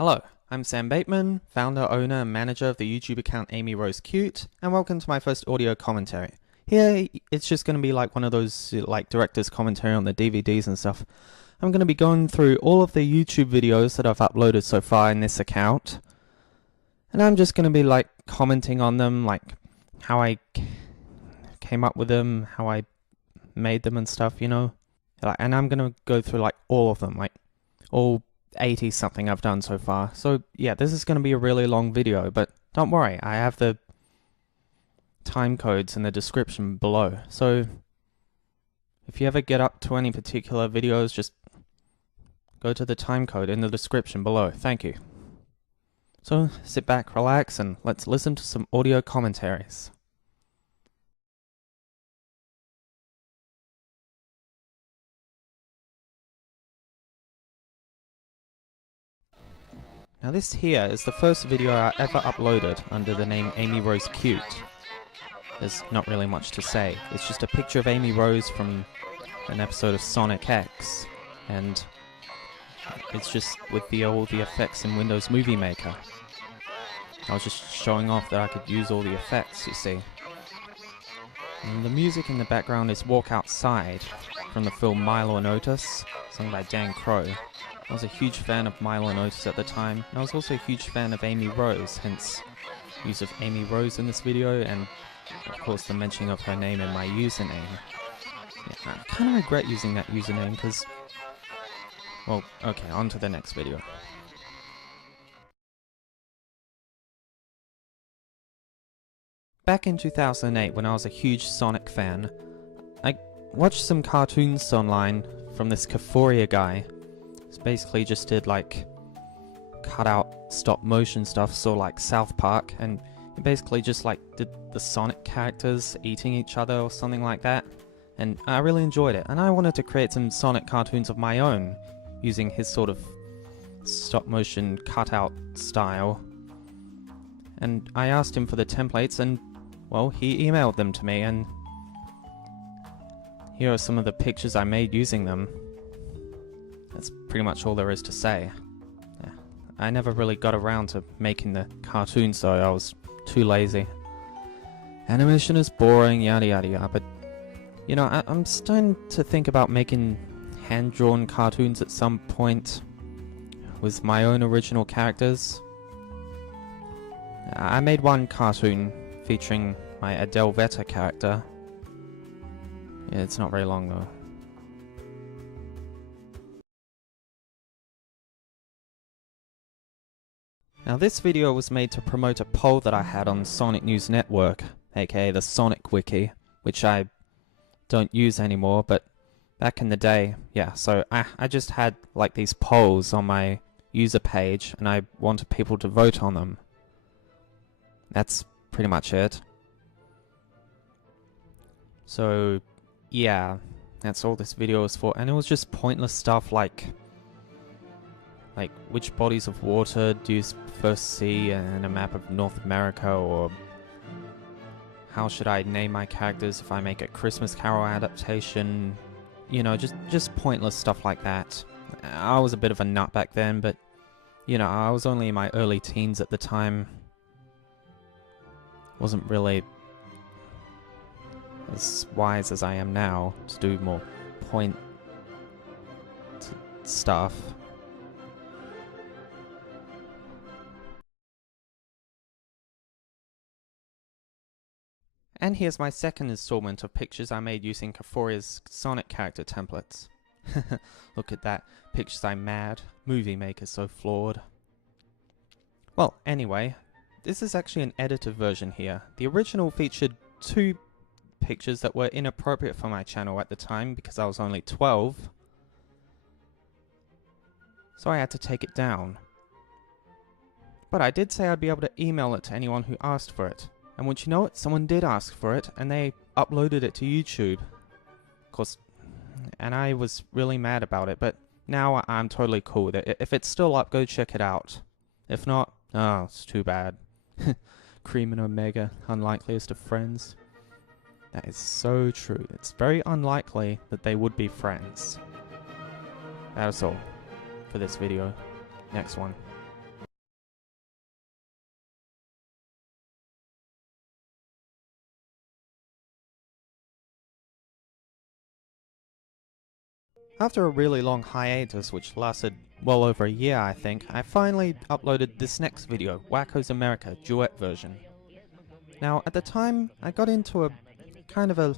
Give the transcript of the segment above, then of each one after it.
Hello, I'm Sam Bateman, founder, owner, and manager of the YouTube account Amy Rose Cute, and welcome to my first audio commentary. Here, it's just going to be like one of those like director's commentary on the DVDs and stuff. I'm going to be going through all of the YouTube videos that I've uploaded so far in this account, and I'm just going to be like commenting on them, like how I came up with them, how I made them and stuff, you know. And I'm going to go through like all of them, like all 80 something I've done so far. So yeah, this is going to be a really long video, but don't worry, I have the time codes in the description below. So if you ever get up to any particular videos, just go to the time code in the description below. Thank you. So sit back, relax, and let's listen to some audio commentaries. Now this here is the first video I ever uploaded under the name Amy Rose Cute. There's not really much to say. It's just a picture of Amy Rose from an episode of Sonic X, and it's just with all the effects in Windows Movie Maker. I was just showing off that I could use all the effects, you see. And the music in the background is Walk Outside from the film Milo and Otis, sung by Dan Crow. I was a huge fan of Milo and Otis at the time, and I was also a huge fan of Amy Rose, hence use of Amy Rose in this video, and of course the mentioning of her name in my username. Yeah, I kind of regret using that username because, well, okay, on to the next video. Back in 2008, when I was a huge Sonic fan, I watched some cartoons online from this Kphoria guy. It's basically just did like cut out stop motion stuff, so like South Park, and he basically just like did the Sonic characters eating each other or something like that, and I really enjoyed it, and I wanted to create some Sonic cartoons of my own using his sort of stop motion cutout style. And I asked him for the templates, and well, he emailed them to me, and here are some of the pictures I made using them. That's pretty much all there is to say. Yeah. I never really got around to making the cartoon, so I was too lazy. Animation is boring, yada yada yada, but you know, I'm starting to think about making hand-drawn cartoons at some point with my own original characters. I made one cartoon featuring my Adelie character. Yeah, it's not very long though. Now this video was made to promote a poll that I had on Sonic News Network, aka the Sonic Wiki, which I don't use anymore, but back in the day, yeah, so I just had like these polls on my user page, and I wanted people to vote on them. That's pretty much it. So yeah, that's all this video was for, and it was just pointless stuff like which bodies of water do you first see in a map of North America, or how should I name my characters if I make a Christmas Carol adaptation, you know, just pointless stuff like that. I was a bit of a nut back then, but you know, I was only in my early teens at the time. Wasn't really as wise as I am now to do more point stuff. And here's my second installment of pictures I made using Kphoria's Sonic character templates. Look at that, pictures I'm mad, Movie Maker's so flawed. Well, anyway, this is actually an edited version here. The original featured 2 pictures that were inappropriate for my channel at the time because I was only 12. So I had to take it down. But I did say I'd be able to email it to anyone who asked for it. And would you know it, someone did ask for it, and they uploaded it to YouTube. Of course, and I was really mad about it, but now I'm totally cool with it. If it's still up, go check it out. If not, oh, it's too bad. Cream and Omega, unlikeliest of friends. That is so true. It's very unlikely that they would be friends. That was all for this video. Next one. After a really long hiatus, which lasted well over a year I think, I finally uploaded this next video, Wakko's America Duet version. Now, at the time, I got into a kind of a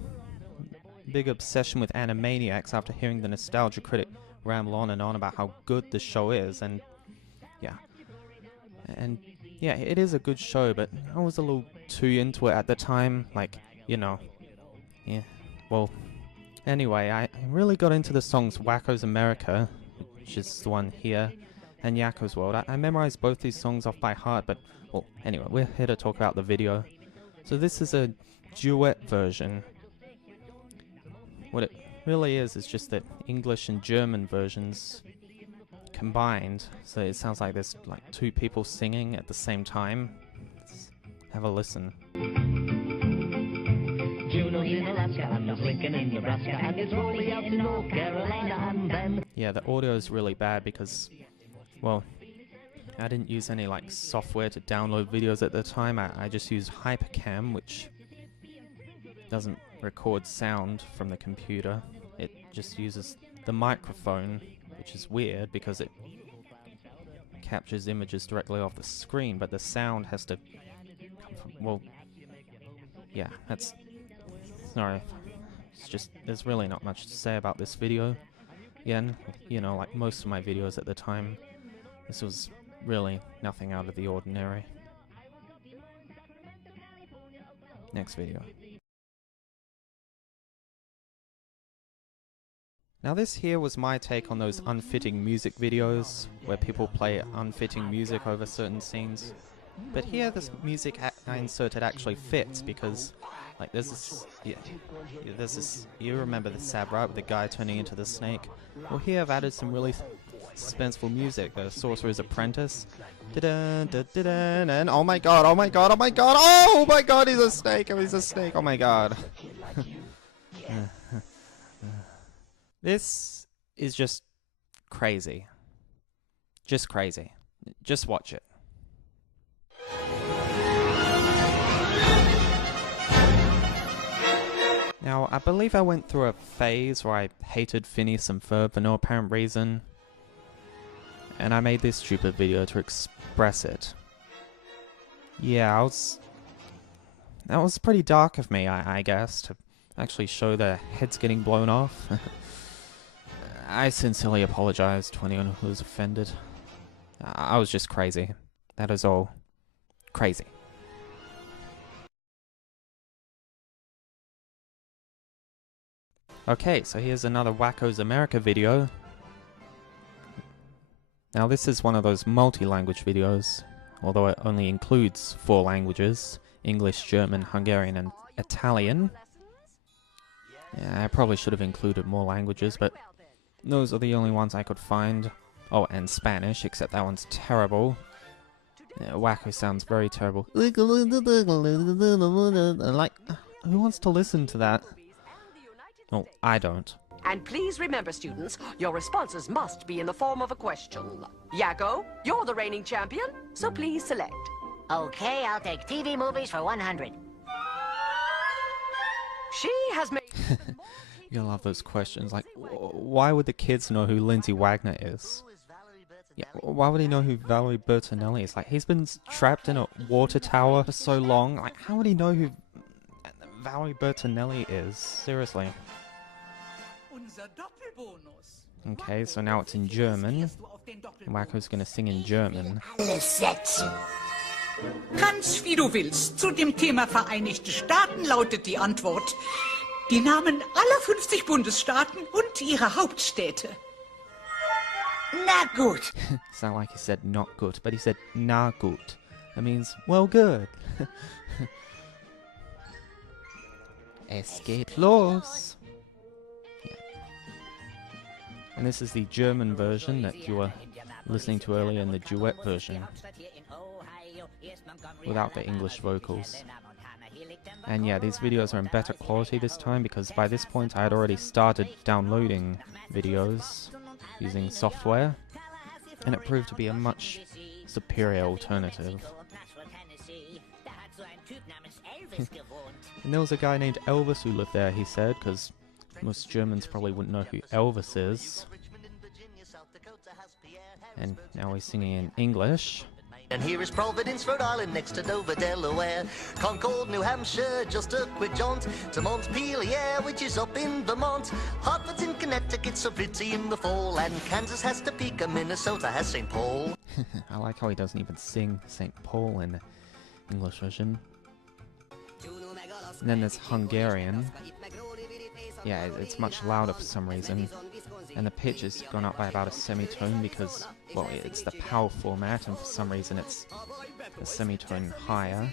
big obsession with Animaniacs after hearing the nostalgia critic ramble on and on about how good the show is, and yeah, it is a good show, but I was a little too into it at the time, like, you know, yeah, well, anyway, I really got into the songs Wakko's America, which is the one here, and Yakko's World. I memorized both these songs off by heart, but, well, anyway, we're here to talk about the video. So this is a duet version. What it really is just that English and German versions combined, so it sounds like there's like two people singing at the same time. Let's have a listen. Yeah, the audio is really bad because, well, I didn't use any like software to download videos at the time. I just used Hypercam, which doesn't record sound from the computer. It just uses the microphone, which is weird because it captures images directly off the screen, but the sound has to come from, well, yeah, that's, sorry, it's just, there's really not much to say about this video. Again, you know, like most of my videos at the time, this was really nothing out of the ordinary. Next video. Now this here was my take on those unfitting music videos, where people play unfitting music over certain scenes. But here this music I inserted actually fits, because, like, there's this, there's this, you remember the sad right with the guy turning into the snake? Well, here I've added some really suspenseful music, the Sorcerer's Apprentice. Da-dun, da-dun, and oh my god, oh my god, oh my god, oh my god, he's a snake, oh he's a snake, oh my god. This is just crazy. Just crazy. Just watch it. Now, I believe I went through a phase where I hated Phineas and Ferb for no apparent reason, and I made this stupid video to express it. Yeah, that was pretty dark of me, I guess, to actually show their heads getting blown off. I sincerely apologize to anyone who was offended. I was just crazy. That is all. Crazy. Okay, so here's another Wakko's America video. Now this is one of those multi-language videos, although it only includes 4 languages: English, German, Hungarian, and Italian. Yeah, I probably should have included more languages, but those are the only ones I could find. Oh, and Spanish, except that one's terrible. Yeah, Wakko sounds very terrible. Like, who wants to listen to that? Well, I don't. And please remember, students, your responses must be in the form of a question. Yakko, you're the reigning champion, so please select. Okay, I'll take TV movies for 100. She has made... You'll love those questions, like, why would the kids know who Lindsay Wagner is? Yeah, why would he know who Valerie Bertinelli is? Like, he's been trapped in a water tower for so long, like, how would he know who Valerie Bertinelli is? Seriously. Okay, so now it's in German. Wakko's gonna sing in German. Ganz wie du willst. Zu dem Thema Vereinigte Staaten lautet die Antwort: die Namen aller 50 Bundesstaaten und ihre Hauptstädte. Na gut. Sound like he said not good, but he said na gut. That means, well, good. Es geht los. Yeah. And this is the German version that you were listening to earlier in the duet version, without the English vocals. And yeah, these videos are in better quality this time, because by this point I had already started downloading videos using software, and it proved to be a much superior alternative. And there was a guy named Elvis who lived there, he said, because Most Germans probably wouldn't know who Elvis is. And now he's singing in English. And here is Providence, Rhode Island, next to Dover, Delaware. Concord, New Hampshire, just a quick jaunt to Montpelier, which is up in Vermont. Hartford's in Connecticut, so pretty in the fall. And Kansas has Topeka, Minnesota has St. Paul. I like how he doesn't even sing St. Paul in the English version. And then there's Hungarian. Yeah, it's much louder for some reason. And the pitch has gone up by about a semitone because, well, it's the PAL format, and for some reason it's a semitone higher.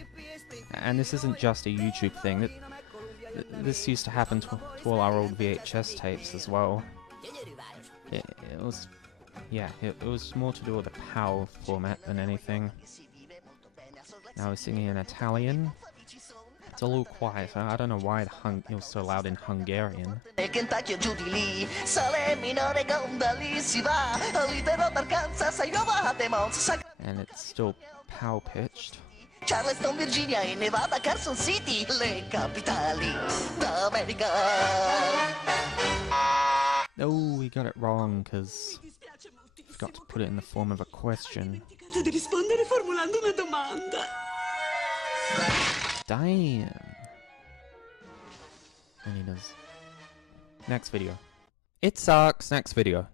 And this isn't just a YouTube thing. This used to happen to all our old VHS tapes as well. It was, yeah, it was more to do with the PAL format than anything. Now we're singing in Italian. It's a little quiet. I don't know why it was so loud in Hungarian. And it's still PAL pitched. Charleston, Virginia, e Nevada, Carson City, le capitali d'America. Oh, we got it wrong because forgot to put it in the form of a question. Di rispondere formulando una domanda. Damn. And he does. Next video. It sucks. Next video.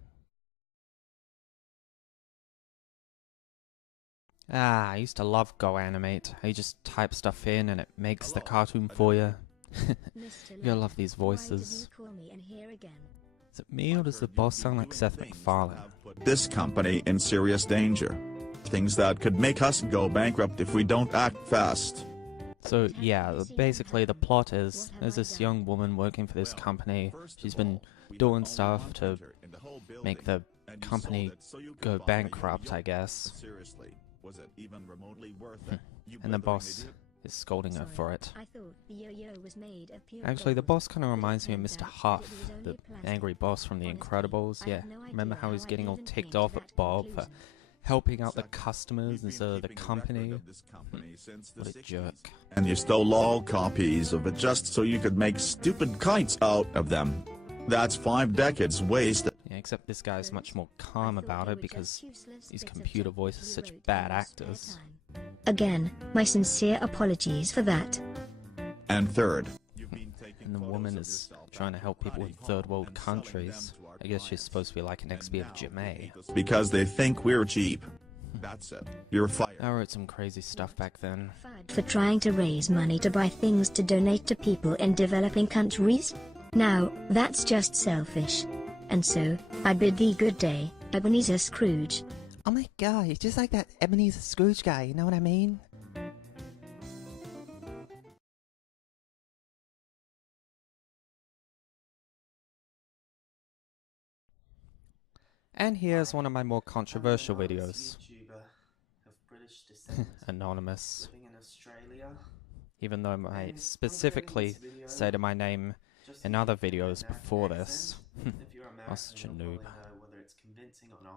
Ah, I used to love Go Animate. You just type stuff in and it makes the cartoon for you. You gotta love these voices. Is it me or does the boss sound like Seth MacFarlane? This company in serious danger. Things that could make us go bankrupt if we don't act fast. So yeah, basically the plot is there's this young woman working for this company. She's been doing stuff to make the company go bankrupt, I guess. And the boss is scolding her for it. Actually, the boss kind of reminds me of Mr. Huff, the angry boss from The Incredibles. Yeah, remember how he's getting all ticked off at Bob for helping out the customers instead of the company? What a jerk. And you stole all copies of it just so you could make stupid kites out of them. That's 5 decades wasted. Yeah, except this guy's much more calm about it because these computer voices are such bad actors. Again, my sincere apologies for that. And third, And the woman is trying to help people in third world countries. I guess she's supposed to be like an XP of José. because they think we're cheap. That's it. You're fired. I wrote some crazy stuff back then. For trying to raise money to buy things to donate to people in developing countries? Now, that's just selfish. And so, I bid thee good day, Ebenezer Scrooge. Oh my god, he's just like that Ebenezer Scrooge guy, you know what I mean? And here's one of my more controversial videos. Anonymous. Even though I specifically stated my name in other videos before this. I was such a noob.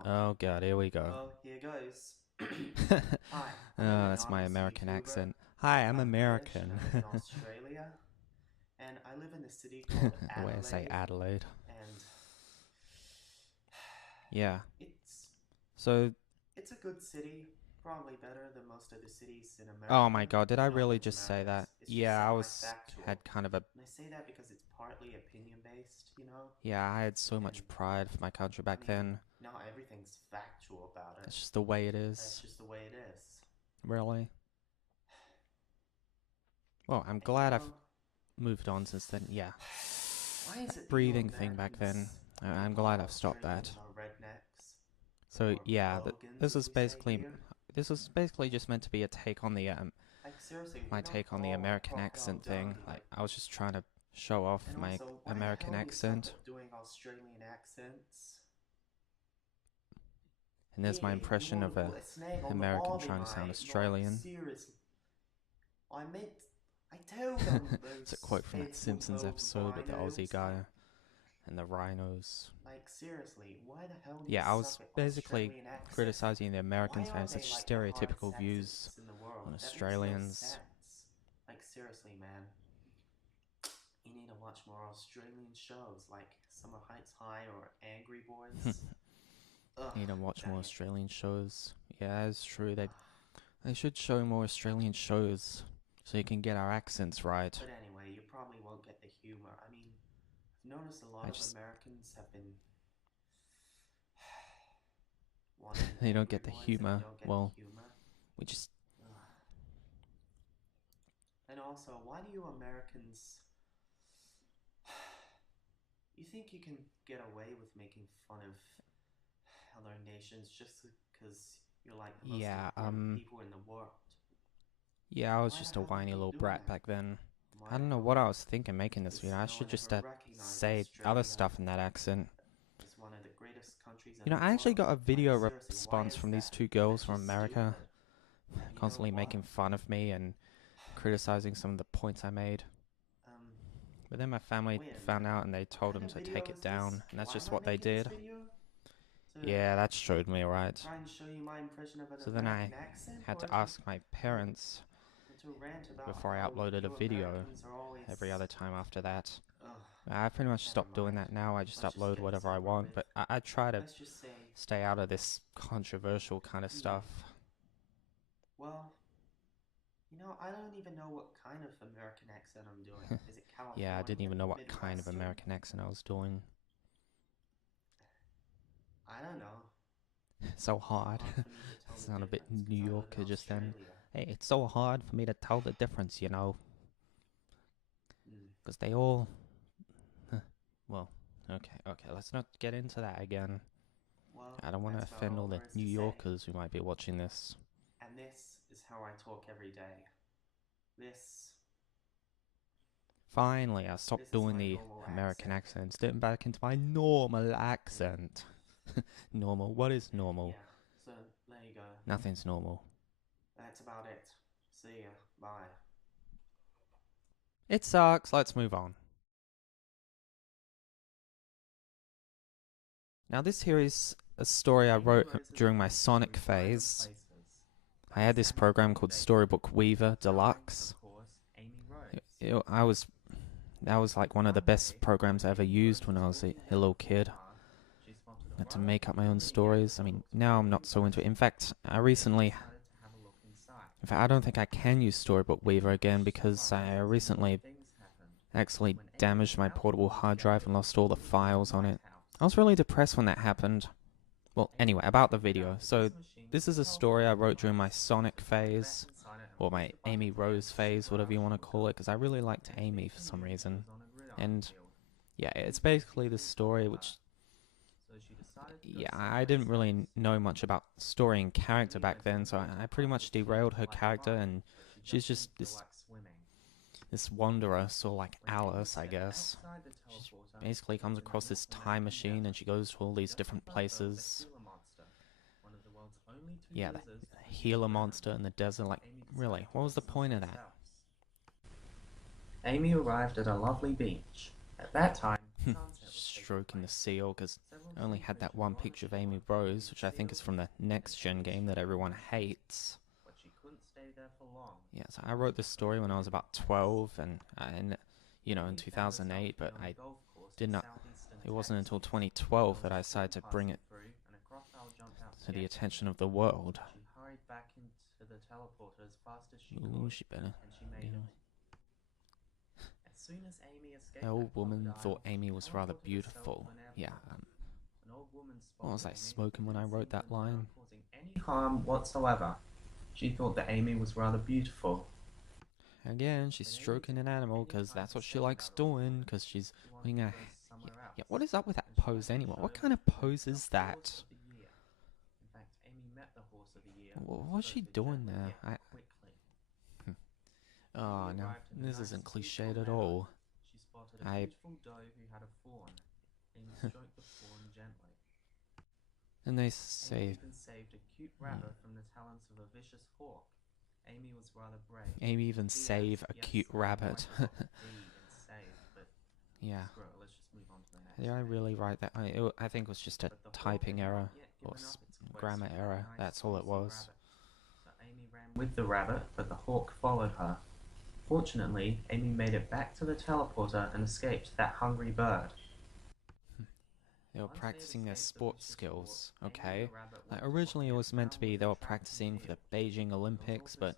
Oh god, here we go. Well, here goes. Hi, Oh, that's my American accent. Hi, I'm American. in Australia, and I live in a city called The way I say Adelaide. and Yeah. it's So, a good city, probably better than most of the cities in America. oh my god, did I Not really North just say America. that? It's just Yeah, I semi-factual. had kind of a... And I say that because it's partly opinion-based, you know? Yeah, I had so much pride for my country back then. Not everything's factual about it. It's just the way it That's is. just the way it is. Really? Well, I'm And, glad you I've know, moved on since then. Yeah. why is it that Breathing you thing back then. Americans I'm call glad I've stopped that. Australians our rednecks? So Or yeah, Bogans, this as is we say basically here? just meant to be a take on the Like, seriously, we my don't take on the call American crocodile accent thing. Doggy. Like I was just trying to show off And my also, why the American hell do you suck accent. at doing Australian accents? And there's my Yeah, impression you of wanna a put snake on the American barbie, trying to sound mate, Australian. Like, seriously. I told them It's a quote from that Simpsons episode with the Aussie guy and the rhinos. Like, seriously, why the hell do Yeah, you I was suck at basically Australian accents? criticizing the Americans Why for having aren't such they like the hardest stereotypical views accents in the world? on That makes no Australians. sense. Like, seriously, man. You need to watch more Australian shows like Summer Heights High or Angry Boys. Ugh, Need to watch dang more it. Australian shows. Yeah, it's true. They should show more Australian shows so you can get our accents right. But anyway, you probably won't get the humor. I mean, I've noticed a lot I of just- Americans have been wanting They don't Angry get the Boys and humor. they don't get Well, the humor. we just Ugh. And also, why do you Americans... You think you can get away with making fun of other nations just because you're like the most Yeah, important people in the world? yeah, I was Why just the a hell do whiny you little do brat that? back then. My I don't know what I opinion was thinking making this is video. I no should one just ever recognized say other Australia stuff in that accent. as one of the greatest countries in You know, the I actually world. got a video Like, seriously, why response is from these that? two girls That's from just America, stupid. You know constantly what? making fun of me and criticizing some of the points I made. But then my family Wait a found minute. out and they told What them kind of to video take it is down, this? and that's Why just am I what they making this did. video? Yeah, that showed me right. Trying to show you my impression of an So then I American accent, had or to ask my parents to rant about before I how uploaded a you video Americans are always... every other time after that. Ugh, I pretty much never stopped doing mind. that now. I just Let's just upload get whatever this I over want, with. but I try to Let's just say, stay out of this controversial kind of stuff. well, you know, I don't even know what kind of American accent I'm doing. Is it California? Yeah, I didn't even know what kind of Midwestern? American accent I was doing. I don't know. So It's hard. hard for me to tell the Sound a bit difference 'cause New I live Yorker in just then. Australia. Hey, it's so hard for me to tell the difference, you know. Mm. Because they all... Well, okay, let's not get into that again. Well, I don't want to that's about offend all all the there is to New say. Yorkers who might be watching this. And this is how I talk every day. This... Finally, I This stopped is doing my the normal American accent. accents, getting back into my normal accent. Normal? What is normal? Yeah, so there you go. Nothing's normal. That's about it. See ya. Bye. It sucks. Let's move on. Now this here is a story I wrote during my Sonic phase. I had this program called Storybook Weaver Deluxe. That was like one of the best programs I ever used when I was a little kid. I had to make up my own stories. I mean, now I'm not so into it. In fact, I don't think I can use Storybook Weaver again because I recently actually damaged my portable hard drive and lost all the files on it. I was really depressed when that happened. Well, anyway, about the video. So, this is a story I wrote during my Sonic phase, or my Amy Rose phase, whatever you want to call it, because I really liked Amy for some reason. And, yeah, it's basically this story which... Yeah, I didn't really know much about story and character back then, so I pretty much derailed her character, and she's just this wanderer, sort of like Alice, I guess. She basically comes across this time machine, and she goes to all these different places. Yeah, the Gila monster in the desert, like, really, what was the point of that? Amy arrived at a lovely beach. At that time, Stroking the seal, because I only had that one picture of Amy Rose, which I think is from the next-gen game that everyone hates. Yeah, so I wrote this story when I was about 12, and you know, in 2008, but I did not... It wasn't until 2012 that I decided to bring it to the attention of the world. Ooh, she better... The old woman thought Amy was rather beautiful. Yeah, what was I smoking when I wrote that line? Any harm whatsoever. She thought that Amy was rather beautiful. Again, she's stroking an animal because that's what she likes doing, because she's putting a... Yeah, what is up with that pose anyway? What kind of pose is that? What's she doing there? Oh, no, this isn't cliched at all. And they say... Amy even saved a cute rabbit. Yeah. Did I really write that? I think it was just a typing error, or grammar error, that's all it was. With the rabbit, but the hawk followed her. Fortunately, Amy made it back to the teleporter and escaped that hungry bird. They were practicing their sports skills, okay? Like, originally it was meant to be they were practicing for the Beijing Olympics, but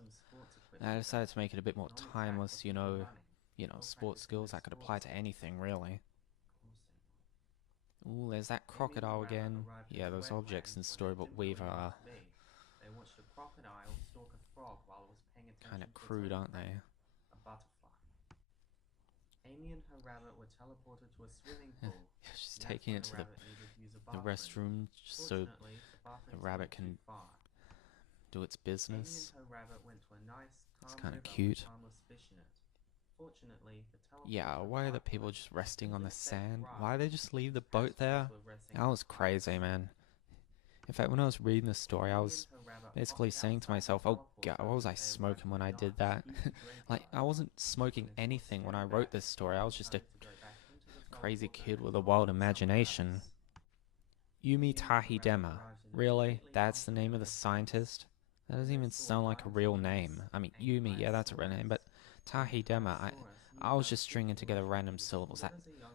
I decided to make it a bit more timeless, sports skills that could apply to anything, really. Ooh, there's that crocodile again. Yeah, those objects in Storybook Weaver are kind of crude, aren't they? A butterfly. Amy and her rabbit were teleported to a swimming pool. She's taking it to the restroom just so the rabbit can do its business. It's kind of cute. Yeah, why are the people just resting on the sand? Why did they just leave the boat there? That was crazy, man. In fact, when I was reading the story, I was basically saying to myself, oh god, what was I smoking when I did that? Like, I wasn't smoking anything when I wrote this story. I was just a crazy kid with a wild imagination. Yumi Tahidema. Really? That's the name of the scientist? That doesn't even sound like a real name. I mean, Yumi, yeah, that's a real name, but Tahidema, I was just stringing together random syllables.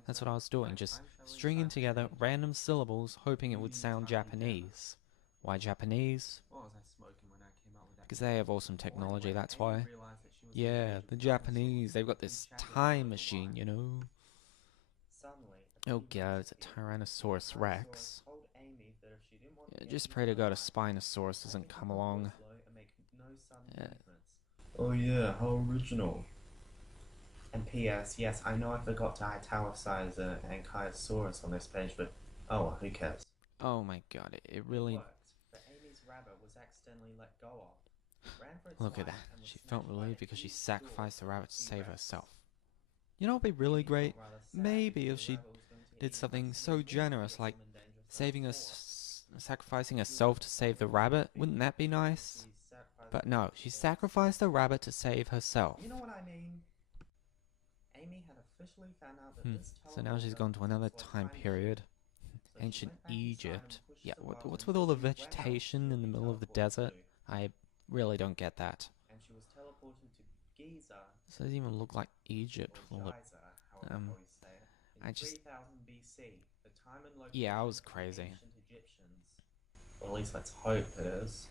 That's what I was doing, just stringing together random syllables, hoping it would sound Japanese. Why Japanese? Because they have awesome technology, that's why. Yeah, the Japanese, they've got this time machine, you know? Oh god, it's a Tyrannosaurus Rex. Yeah, just pray to God a Spinosaurus doesn't come along. Oh yeah, how original. And P.S. Yes, I know I forgot to italicize Ankylosaurus on this page, but oh well, who cares? Oh my god, it really... But Amy's rabbit was accidentally let go of. Look at that. She felt relieved because she sacrificed the rabbit to save herself. You know what would be really great? Maybe if she did something so generous, like sacrificing herself to save the rabbit. Wouldn't that be nice? But no, she sacrificed the rabbit to save herself. You know what I mean? Amy had officially found out that this So now she's gone to another time period. Ancient Egypt. Yeah, what's with all the vegetation in the middle of the desert? I really don't get that. And she was teleported to Giza. This doesn't even look like Egypt. I just... Yeah, I was crazy. Or at least let's hope it is.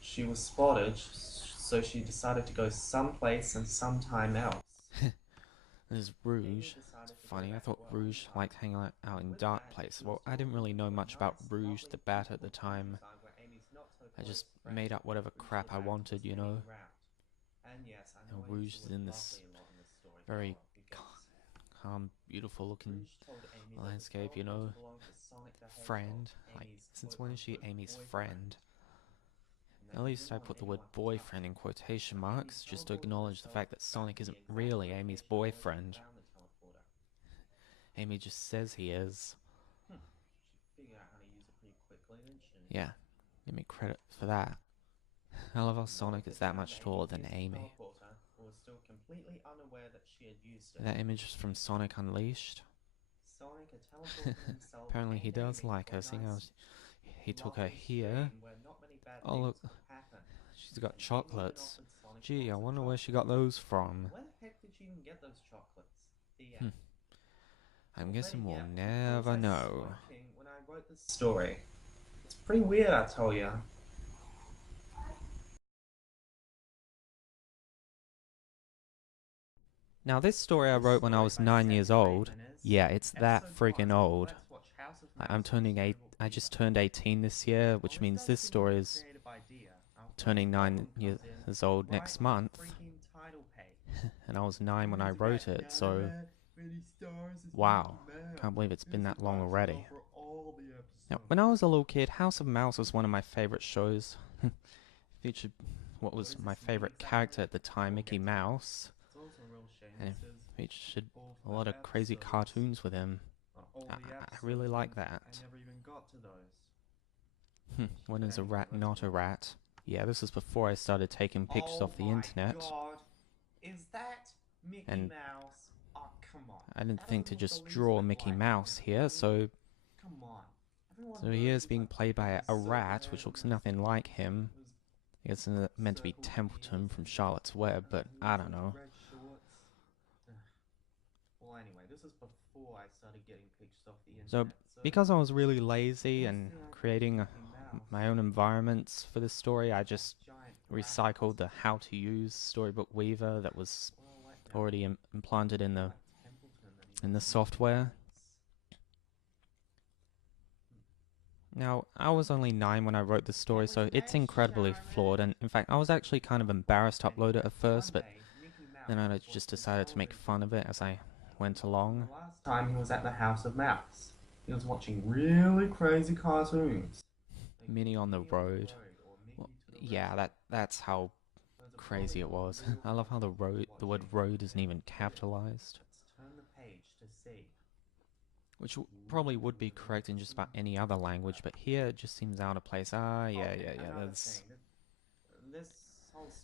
She was spotted, so she decided to go someplace and sometime else. There's Rouge. It's funny, I thought Rouge liked hanging out in dark places. Well, I didn't really know much about Rouge the Bat at the time. I just made up whatever crap I wanted, you know. And Rouge is in this very calm, beautiful looking landscape, you know. Friend. Like, since when is she Amy's friend? At least I put the word boyfriend in quotation marks, just to acknowledge the fact that Sonic isn't really Amy's boyfriend. Amy just says he is. Yeah, give me credit for that. I love how Sonic is that much taller than Amy. That image is from Sonic Unleashed. Apparently he does like her, seeing how he took her here. Oh look, she's got chocolates. Gee, I wonder where she got those from. Where the heck did she even get those chocolates? I'm guessing we'll never know. When I wrote this story, it's pretty weird, I tell ya. Now this story I wrote when I was 9 years old. Yeah, it's that freaking old. I just turned 18 this year, which means this story is turning 9 years old next month. And I was 9 when I wrote it, so wow, can't believe it's been that long already. Now, when I was a little kid, House of Mouse was one of my favorite shows. Featured what was my favorite character at the time, Mickey Mouse. And it featured a lot of crazy cartoons with him. I really like that. When is a rat not a rat? Yeah, this is before I started taking pictures off the internet. Is that Mickey And Mouse? Oh, come on. I didn't think to just draw Mickey Mouse here, so Come on. he is being played by a rat, which looks nothing like him. It's meant to be Templeton from Charlotte's Web, but I don't know. Red shorts. Well, anyway, this is before I started getting pictures off the internet. So because I was really lazy and creating my own environments for this story, I just recycled the how to use Storybook Weaver that was already implanted in the software. Now, I was only 9 when I wrote the story, so it's incredibly flawed, and in fact, I was actually kind of embarrassed to upload it at first, but then I just decided to make fun of it as I went along. The last time he was at the House of Mouse, he was watching really crazy cartoons. Minnie on the Road. Well, yeah, that's how crazy it was. I love how the word road isn't even capitalized. Let's turn the page to see. Which probably would be correct in just about any other language, but here it just seems out of place. Yeah, that's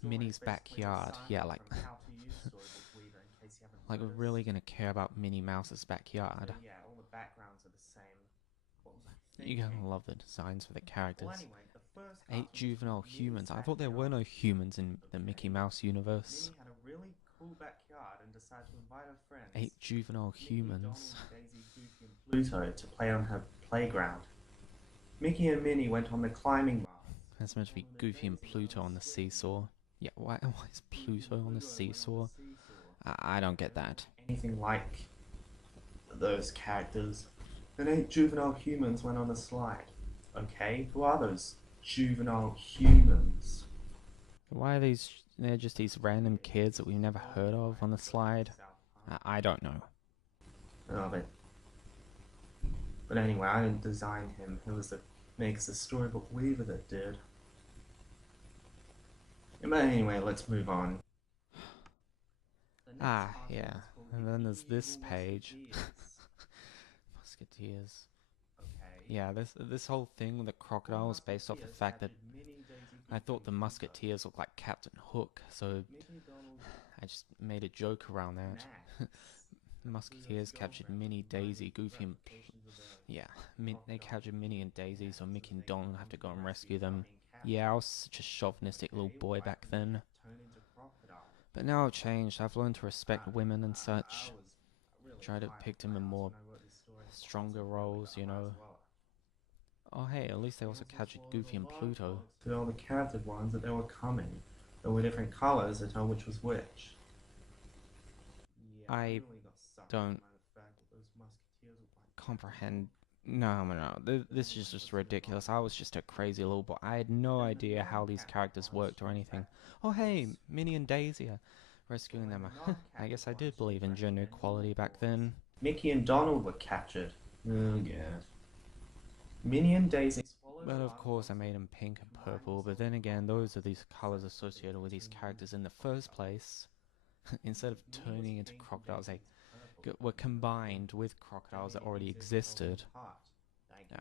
Minnie's backyard. Yeah, like, like we're really gonna care about Minnie Mouse's backyard. So, yeah, all the backgrounds are the same. What was I You're thinking? gonna love the designs for the characters. Well, anyway, the first 8 cartoon juvenile was Minnie's humans. I thought there were no backyard. humans in the Mickey Mouse universe. Minnie had a really cool backyard and decided to invite her friends. 8 juvenile Mickey, humans. Donald, Daisy, Goofy, and Pluto to play on her playground. Mickey and Minnie went on the climbing bars. That's meant to be Goofy and Pluto on the seesaw. Yeah, why is Pluto on the seesaw? I don't get that. Anything like those characters. Then 8 juvenile humans went on a slide. Okay, who are those juvenile humans? Why are they're just these random kids that we've never heard of on the slide? I don't know. Oh, but anyway, I didn't design him. It was makes the Storybook Weaver that did. But anyway, let's move on. Yeah. And then there's this page. Musketeers. Yeah, this whole thing with the crocodile is based off the fact that I thought the Musketeers looked like Captain Hook, so I just made a joke around that. Musketeers captured Minnie, Daisy, Goofy, and they captured Minnie and Daisy, so Mickey and Donald have to go and rescue them. Yeah, I was such a chauvinistic little boy back then. But now I've changed. I've learned to respect women and such. Try to depict them in more stronger roles, you know. Oh hey, at least they also captured Goofy and Pluto. To all the captured ones that they were coming. There were different colours to tell which was which. I don't comprehend. No. This is just ridiculous. I was just a crazy little boy. I had no idea how these characters worked or anything. Oh hey, Minnie and Daisy are rescuing them. I guess I did believe in gender equality back then. Mickey and Donald were captured. Oh god. Minnie and Daisy. But of course I made them pink and purple, but then again, those are these colors associated with these characters in the first place. Instead of turning into crocodiles, they were combined with crocodiles that already existed.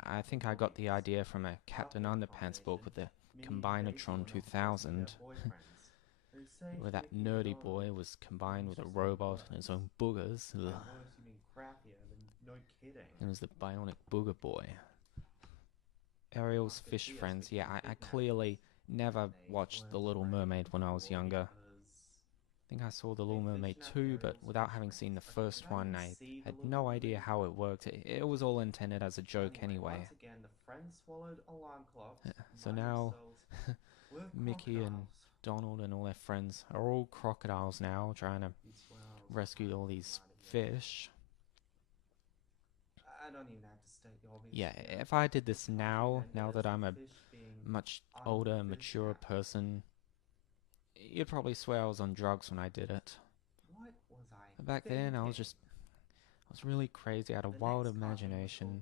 I think I got the idea from a Captain Underpants book with the Combinatron 2000, where that nerdy boy was combined with a robot and his own boogers. Ugh. It was the Bionic Booger Boy. Ariel's Fish Friends. Yeah, I clearly never watched The Little Mermaid when I was younger. I think I saw The Little Mermaid 2, but without having seen the first one, I had no idea how it worked. It was all intended as a joke anyway. So now, Mickey and Donald and all their friends are all crocodiles now, trying to rescue all these fish. Yeah, if I did this now that I'm a much older and mature person, you'd probably swear I was on drugs when I did it. But back then, I was really crazy, I had a wild imagination.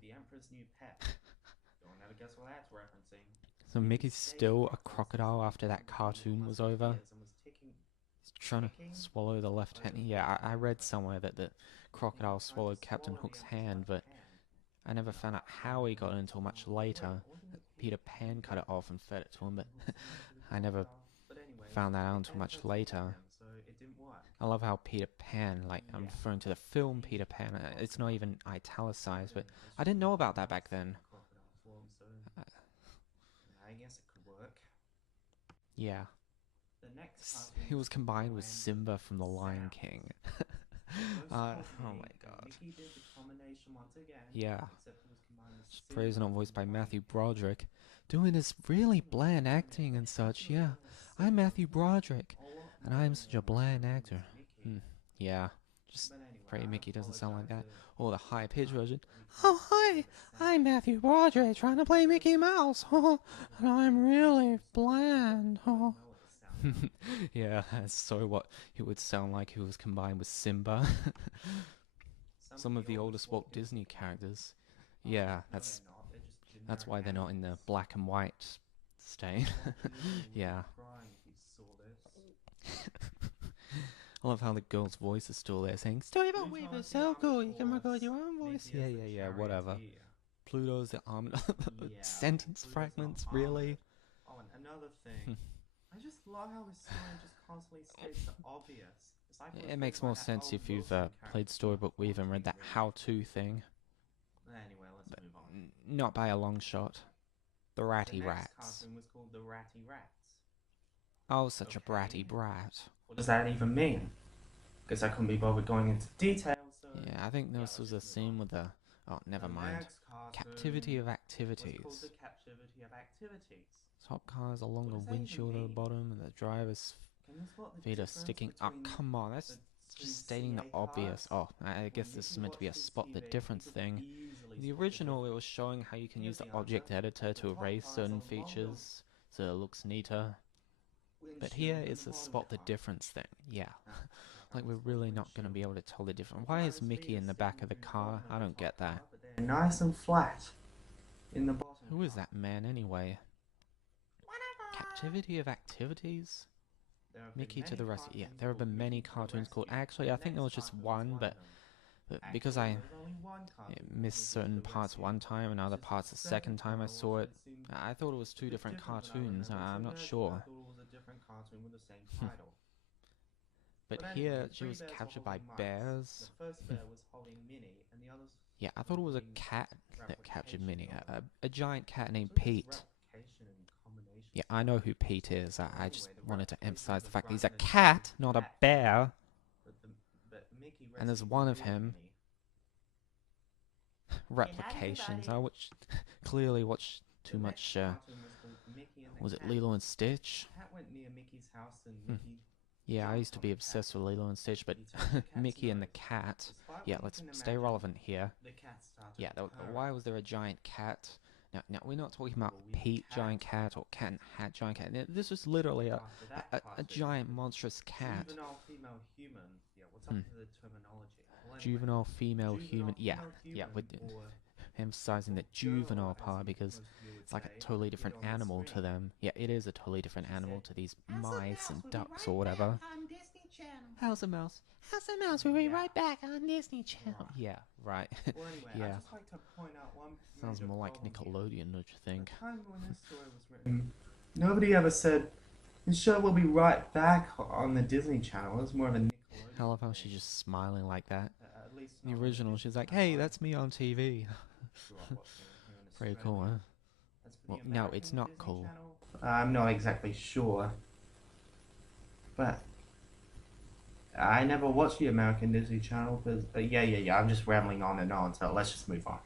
So Mickey's still a crocodile after that cartoon was over? He's trying to swallow the left hand. Yeah, I read somewhere that the crocodile swallowed Captain Hook's hand, but I never found out how he got it until much later. Peter Pan cut it off and fed it to him, but I never found that out until much later. I love how Peter Pan, like, I'm referring to the film Peter Pan, it's not even italicized, but I didn't know about that back then. Yeah. The next cartoon He was combined with Lion Simba from The Lion Sound. King. Most Oh culminating my that god. Mickey did the combination once again. Yeah. Except it was combined with Just praise Simba not voiced by from Matthew Lion King. Broderick. Doing this really bland acting and such, yeah. I'm Matthew Broderick, A lot and more I'm such a than bland Mickey. actor. Yeah. Just But anyway, pray I Mickey doesn't sound like that. apologize Or the to high pitched version. we can't Oh, hi! understand. I'm Matthew Broderick trying to play Mickey Mouse. And I'm really bland. I don't know what it sounds like. Yeah, that's so what it would sound like if he was combined with Simba. Some of the oldest Walt Disney characters. Yeah, No, that's they're not. They're just that's why generic they're not in the animals. black and white stain. Walt Disney would be Yeah. crying if he saw this. I love how the girl's voice is still there saying, Storybook Pluto's Weaver is the so armored cool, you can record horse, your own voice. Mickey Yeah, is yeah, the yeah, whatever. charioteer. Pluto's the arm. Yeah, Sentence Pluto's fragments, not really? armored. Oh, and another thing. I just love how his story just constantly states the obvious. It's like It makes more sense if you've played Storybook Weaver and read that how-to thing. Anyway, let's move on. Not by a long shot. The Ratty The next Rats. cartoon was called The Ratty Rats. Oh, such a Okay. bratty brat. What does that even mean? Because I couldn't be bothered going into details. So Yeah, I think this let's was a just move scene on. with the... Oh, never The mind. next cartoon Captivity of was called Activities. The Captivity of Activities. Top cars along What the does that even windshield at the mean? bottom and the driver's Can you spot the feet are difference sticking up. between Come on, that's the just stating the CA obvious. cars? Oh, I guess When this is Mickey meant to be a watched spot the TV, difference he could thing. easily In the spot original, it difference. was showing how you can use Here's the the object answer. editor to The top erase cars certain along the features so it looks neater. But windshield here and it's the a bottom spot the car. difference thing. Yeah. Ah, Like we're that's really the not going to be windshield. able to tell the difference. The Why is driver's Mickey feet in are the back of the sticking in car? bottom I of the don't get top that. car, but they're nice and flat in the bottom. Who is car. that man anyway? Captivity of Activities? There have been Mickey to many the rescue. Yeah, cartoons there have called been many Mickey to the cartoons called. Rescue. Actually, I The think there was next just cartoon one, was but Actually, because there was only one cartoon I called missed Mickey to certain the parts Rescue, one time and other which is parts the second time I saw it. watched, seemed I thought it was a two bit different than I cartoons. remembered. I'm To not be honest, sure. I thought it was a different cartoon with the same title. But anyway, here the she three was bears were captured by holding mice. bears. The first bear was holding Minnie, and the others. Yeah, I thought it was a holding cat that captured Minnie. replication A giant cat named So this Pete. replication and combination Yeah, I know who Pete is. I just Anyway, the wanted to replication emphasize the was fact that he's a right next to cat, the not a cat. bear. But Mickey And there's rescued one of real him. Minnie. Replications. I clearly watched too The much. next cartoon was called Mickey and the Was it Cat. Lilo and Stitch? The cat went near Mickey's house and Mickey. Yeah, I jumped used to on be the obsessed cat. with Lilo and Stitch, but He touched the cat's Mickey and the nose. cat. Despite Yeah, what you let's can stay imagine, relevant here. The cat started Yeah, purring. why was there a giant cat? Now we're not talking about Well, we Pete cat. giant cat or Cat and Hat giant cat. This was literally After that a cartoon, giant monstrous cat. Juvenile female human. Yeah, what's up to the terminology? Well, anyway, Juvenile female human. Yeah, female yeah, human, we're or emphasizing the girl, juvenile as part you- because most of you would it's like say, a totally would be different on the animal to screen. them. Yeah, it is a totally different animal said, to these House of mice Mouse and will be ducks right or whatever. back on Disney Channel. How's a mouse? How's a mouse? We'll be Yeah. right back on Disney Channel. Right. Yeah, right. Well, anyway, Yeah. I'd just like to point out one Sounds major more like problem here. Nickelodeon, don't you At think? the time when this story was written, nobody ever said, this show will be right back on the Disney Channel. It was more of a Nickelodeon I love how thing. she's just smiling like that. At least In not the on original, Disney she's like, Channel. hey, I that's me on TV. grew up watching it here in Pretty cool, Australia. huh? As for the Well, no, it's American not Disney cool. Channel, I'm not exactly sure. But I never watched the American Disney Channel, but yeah, I'm just rambling on and on, so let's just move on.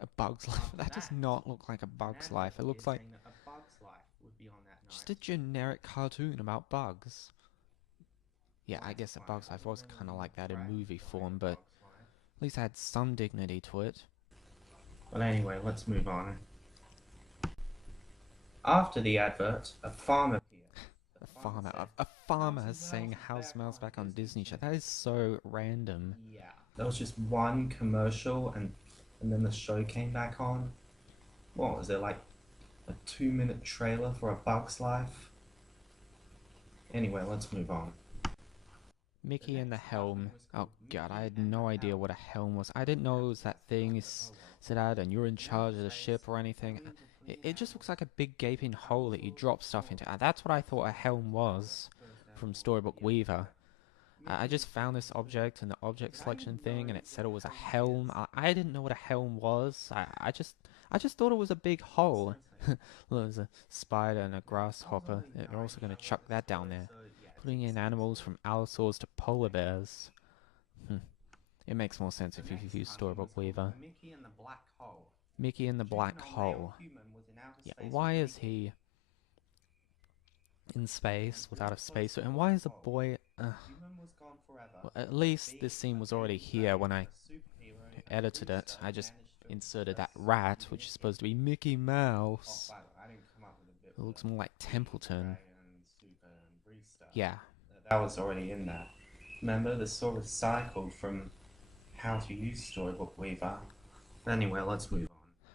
A Bug's Life. After That does that, not look like a Bug's Life. It looks like A Bug's Life would be on that just night. a generic cartoon about bugs. Yeah, I Well, guess a that's Bug's fine. Life was Other kind of than like that in Dragonfly movie and form, but Bug's Life. at least it had some dignity to it. But anyway, let's move on. After the advert, a farm appeared. The Farmer, said, a farmer "House saying Mouse House back Mouse on back on Disney Disney Channel. That is so random. Yeah, there was just one commercial, and then the show came back on. What was it, like a 2-minute trailer for A Bug's Life? Anyway, let's move on. Mickey and the next helm. cartoon was Oh called god, I Mickey had and no the idea Helm. what a helm was. I didn't know it was that thing you sit out and you're in charge of the ship or anything. It just looks like a big gaping hole that you drop stuff into. That's what I thought a helm was from Storybook Weaver. I just found this object in the object selection thing and it said it was a helm. I didn't know what a helm was. I just thought it was a big hole. Well, there's a spider and a grasshopper. They're also going to chuck that down there. Putting in animals from allosaurs to polar bears. It makes more sense if you use Storybook Weaver. Mickey and the Black Hole. Mickey and the Black Hole. Yeah, why is he in space without a spacesuit? And why is the boy... well, at least this scene was already here when I edited it. I just inserted that rat, which is supposed to be Mickey Mouse. It looks more like Templeton. Yeah. That was already in there. Remember, the sort of cycled from how to use Storybook Weaver. Anyway, let's move on.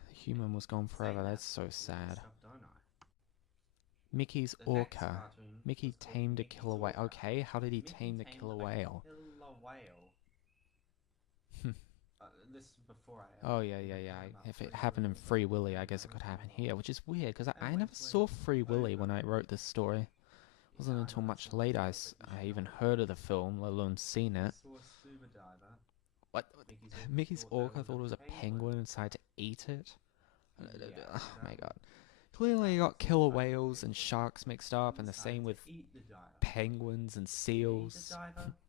The human was gone forever. That's so sad. Mickey's orca. Mickey tamed a killer whale. Okay, how did he tame the killer whale? Oh, yeah. If it happened in Free Willy, I guess it could happen here, which is weird, because I never saw Free Willy when I wrote this story. It wasn't until much later I even heard of the film, let alone seen it. What? Mickey's orca thought it was a penguin and decided to eat it? Oh my god. Clearly you got killer whales and sharks mixed up, and the same with penguins and seals.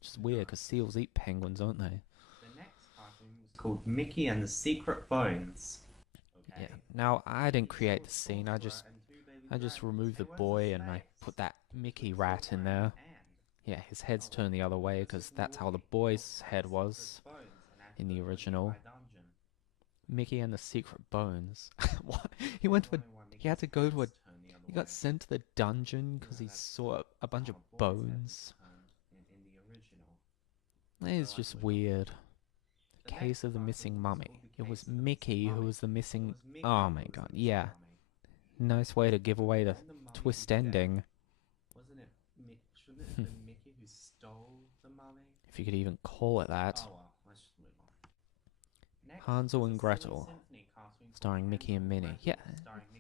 Just weird, because seals eat penguins, don't they? Called Mickey and the Secret Bones. Yeah. Now I didn't create the scene. I just removed the boy and I put that Mickey rat in there. Yeah, his head's turned the other way because that's how the boy's head was in the original. Mickey and the Secret Bones. What? He had to go to a... He got sent to the dungeon because he saw a bunch of bones. That is just weird. Case of the Missing Mummy. It was Mickey who was the missing... Oh my god, yeah. Nice way to give away the twist ending. If you could even call it that. Hansel and Gretel. Starring Mickey and Minnie. Yeah.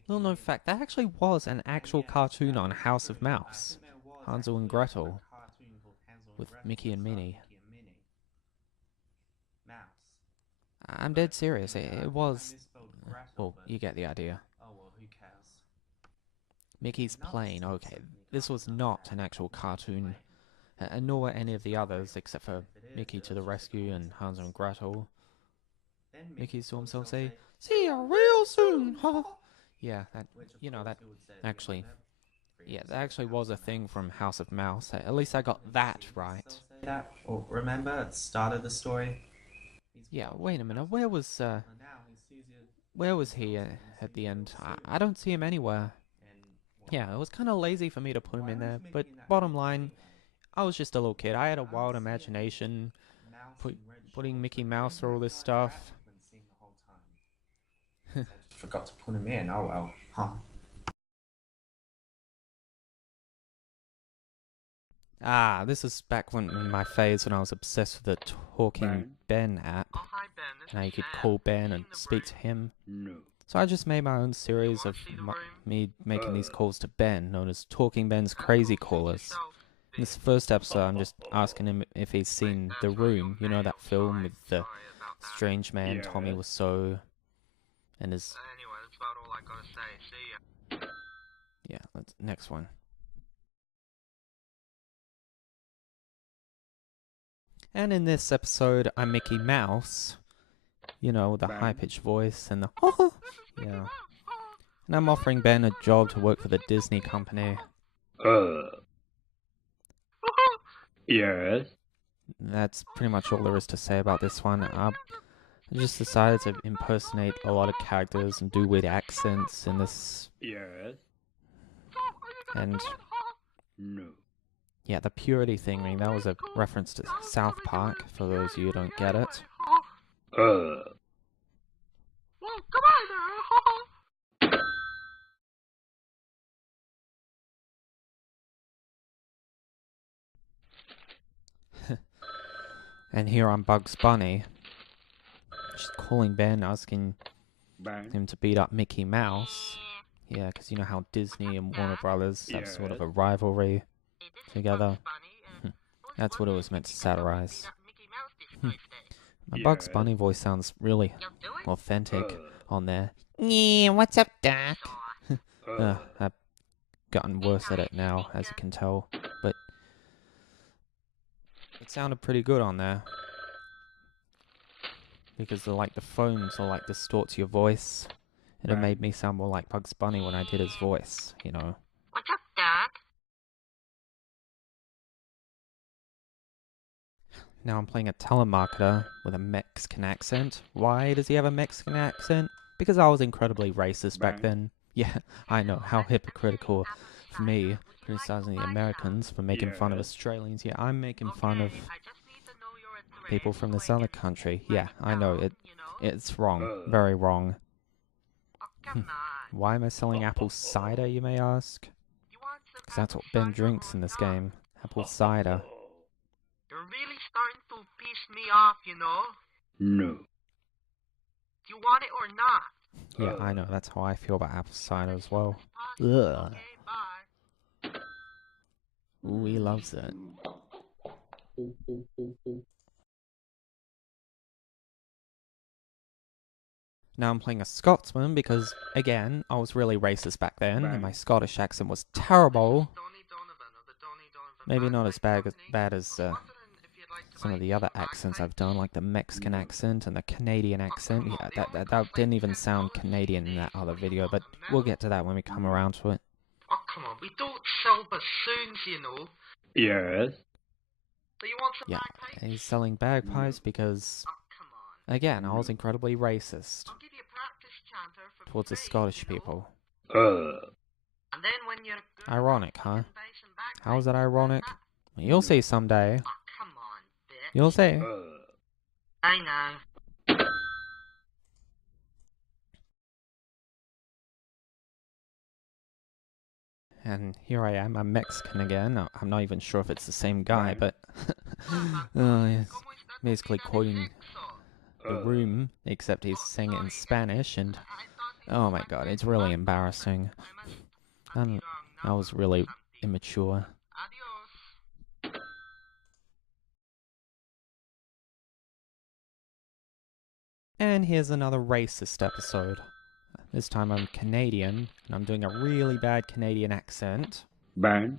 Little known fact, that actually was an actual cartoon on House of Mouse. Hansel and Gretel. With Mickey and Minnie. I'm dead serious. It was... Well, you get the idea. Mickey's Plane. Okay, this was not an actual cartoon. Nor were any of the others, except for Mickey to the Rescue and Hansel and Gretel. Mickey saw himself say, "See you real soon, huh?" Yeah, that actually... Yeah, that actually was a thing from House of Mouse. At least I got that right. Or remember at the start of the story? Yeah, wait a minute. Where was he at the end? I don't see him anywhere. Yeah, it was kind of lazy for me to put him in there, but bottom line, I was just a little kid. I had a wild imagination, putting Mickey Mouse through all this stuff. Forgot to put him in. Oh well, huh? Ah, this is back in my phase when I was obsessed with the Talking Ben app. Now you could call Ben and speak to him. So I just made my own series of me making these calls to Ben, known as Talking Ben's Crazy Callers. In this first episode, I'm just asking him if he's seen The Room. You know that film with the strange man Tommy Wiseau and his... Anyway, that's about all I gotta say. See ya. Yeah, next one. And in this episode, I'm Mickey Mouse. You know, the high-pitched voice and the... Yeah. And I'm offering Ben a job to work for the Disney company. Yes? That's pretty much all there is to say about this one. I just decided to impersonate a lot of characters and do weird accents in this. Yes? And... No. Yeah, the purity thing, I mean, that was a reference to South Park, for those of you who don't get it. Well, goodbye there. And here on Bugs Bunny, just calling Ben, asking him to beat up Mickey Mouse. Yeah, because you know how Disney and Warner Brothers have sort of a rivalry together. That's what it was meant to satirize. My Bugs Bunny voice sounds really authentic on there. Yeah, what's up, Doc? I've gotten worse at it now, as you can tell, but it sounded pretty good on there. Because the phone sort of distorts your voice. And it made me sound more like Bugs Bunny when I did his voice, you know. What's up, Doc? Now I'm playing a telemarketer with a Mexican accent. Why does he have a Mexican accent? Because I was incredibly racist back then. Yeah, I know, how hypocritical for me, criticizing the Americans for making fun of Australians. Yeah, I'm making fun of people from this other country. Yeah, I know, it's wrong. Very wrong. Why am I selling apple cider, you may ask? Because that's what Ben drinks in this game. Apple cider. You're really starting to piss me off, you know? No. Do you want it or not? Yeah, I know, that's how I feel about apple cider as well. Ugh. Okay, bye. Ooh, he loves it. Now I'm playing a Scotsman because, again, I was really racist back then, and my Scottish accent was terrible. Maybe not as bad as some of the other accents I've done, like the Mexican accent and the Canadian accent. Yeah, that didn't even sound Canadian in that other video, but we'll get to that when we come around to it. Oh, come on, we don't sell bassoons, you know. Yes. So you want some bagpipes? He's selling bagpipes because, again, I was incredibly racist I'll give you a practice chanter for towards the free, Scottish you know? people. And then when you're good, Ironic, huh? you can buy some bagpipes. How is that ironic? You'll see someday. Oh, come on, bitch. You'll see. I know. And here I am, I'm Mexican again. I'm not even sure if it's the same guy, but he's basically quoting The Room, except he's saying it in Spanish, and oh my god, it's really embarrassing. I was really immature. Adios. And here's another racist episode. This time I'm Canadian, and I'm doing a really bad Canadian accent. Burn.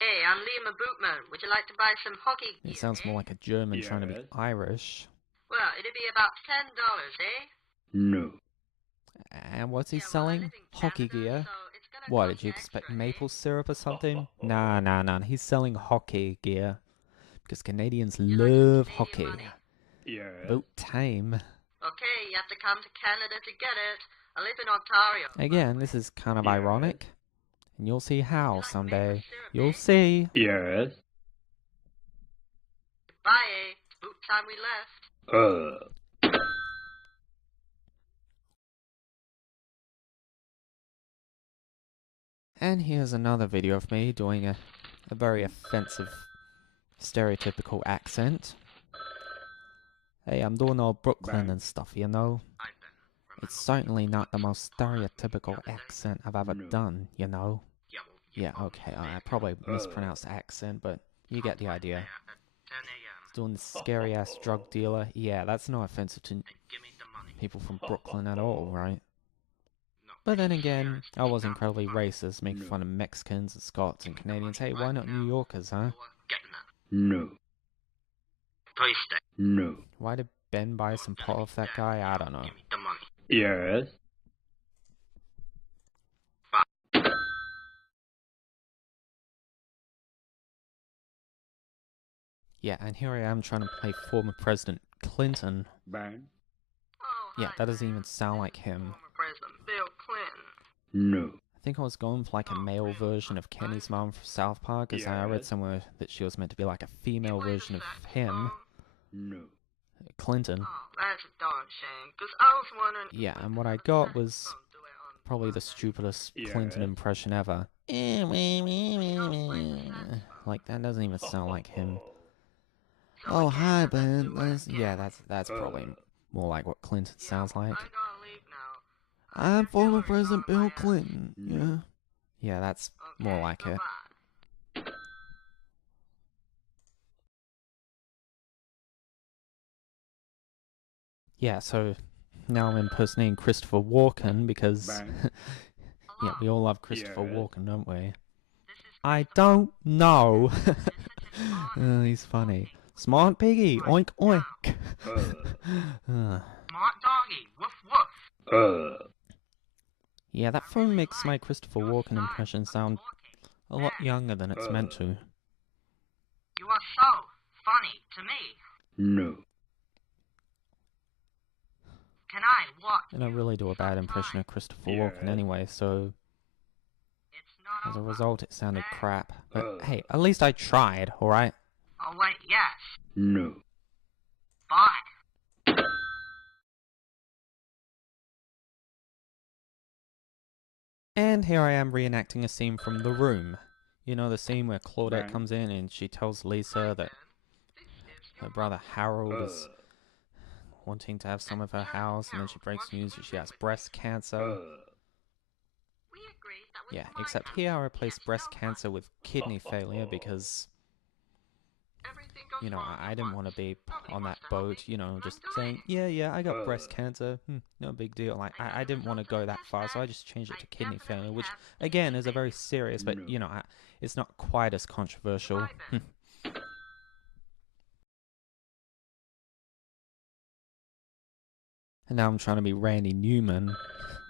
Hey, I'm Liam Abootman. Would you like to buy some hockey gear? It sounds more like a German trying to be Irish. Well, it'd be about $10, eh? No. And what's he selling? Hockey gear? What, did you expect maple syrup or something? Nah, he's selling hockey gear. Because Canadians love hockey. Yeah. About time. Okay, you have to come to Canada to get it. I live in Ontario. Again, this is kind of ironic. And you'll see how someday. You'll see. Yes. Goodbye, eh? It's about time we left. And here's another video of me doing a very offensive, stereotypical accent. Hey, I'm doing all Brooklyn and stuff, you know? It's certainly not the most stereotypical accent I've ever done, you know? Yeah, okay, I probably mispronounced accent, but you get the idea. It's doing the scary-ass drug dealer. Yeah, that's not offensive to people from Brooklyn at all, right? But then again, I was incredibly racist, making fun of Mexicans and Scots and Canadians. Hey, why not New Yorkers, huh? No. No. Why did Ben buy some pot off that guy? I don't know. Yes. Yeah, and here I am trying to play former President Clinton. Burn. Yeah, that doesn't even sound like him. President Bill Clinton. No. I think I was going for like a male version of Kenny's mom from South Park, because I read somewhere that she was meant to be like a female version of him. No. Clinton. Oh, that's a darn shame, because I was wondering... Yeah, and what I got was probably the stupidest Clinton impression ever. Like, that doesn't even sound like him. Oh, hi, Ben. Yeah, that's probably more like what Clinton sounds like. I'm former President Bill Clinton. Yeah. Yeah, that's more like it. Yeah, so now I'm impersonating Christopher Walken because yeah, we all love Christopher Walken, don't we? I don't know. Oh, he's funny. Smart piggy, oink oink. Smart doggy, woof woof. Yeah, that phone makes my Christopher Walken impression sound a lot younger than it's meant to. You are so funny to me. No. Can I watch? And I really do a bad impression of Christopher Walken anyway, so as a result it sounded crap. But hey, at least I tried, alright? Oh wait, yes. No. Bye. And here I am reenacting a scene from The Room. You know, the scene where Claudette comes in and she tells Lisa that her brother Harold is wanting to have some of her house, and then she breaks news that she has breast cancer. Yeah, except here I replace breast cancer with kidney failure because, you know, I didn't want to be on that boat, you know, just saying, yeah, I got breast cancer, no big deal. Like, I didn't want to go that far, so I just changed it to kidney failure, which, again, is a very serious, but, you know, it's not quite as controversial. And now I'm trying to be Randy Newman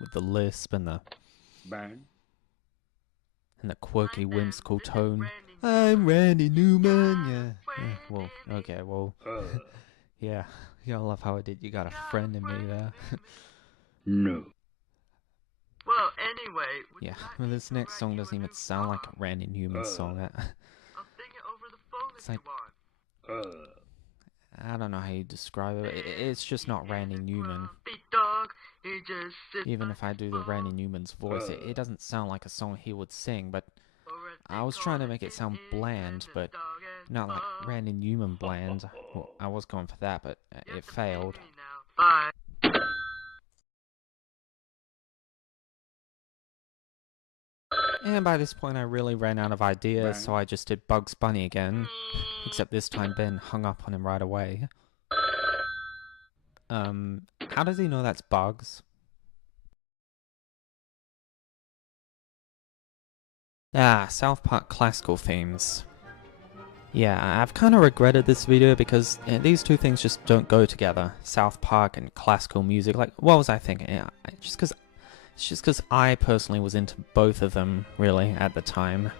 with the lisp and the quirky, whimsical tone. I'm Randy Newman, yeah. Well, okay, well, yeah, I love how I did. You got a friend in me there. No. Well, anyway. Yeah, well, this next song doesn't even sound like a Randy Newman song. I'll sing it over the phone It's if like, you want. I don't know how you describe it. It's just not Randy Newman. Even if I do the Randy Newman's voice, it doesn't sound like a song he would sing, but I was trying to make it sound bland, but not like Randy Newman bland. Well, I was going for that, but it failed. Bye. And by this point I really ran out of ideas, so I just did Bugs Bunny again. Except this time Ben hung up on him right away. How does he know that's Bugs? Ah, South Park classical themes. Yeah, I've kind of regretted this video because these two things just don't go together. South Park and classical music. Like, what was I thinking? Yeah, just because I personally was into both of them, really, at the time.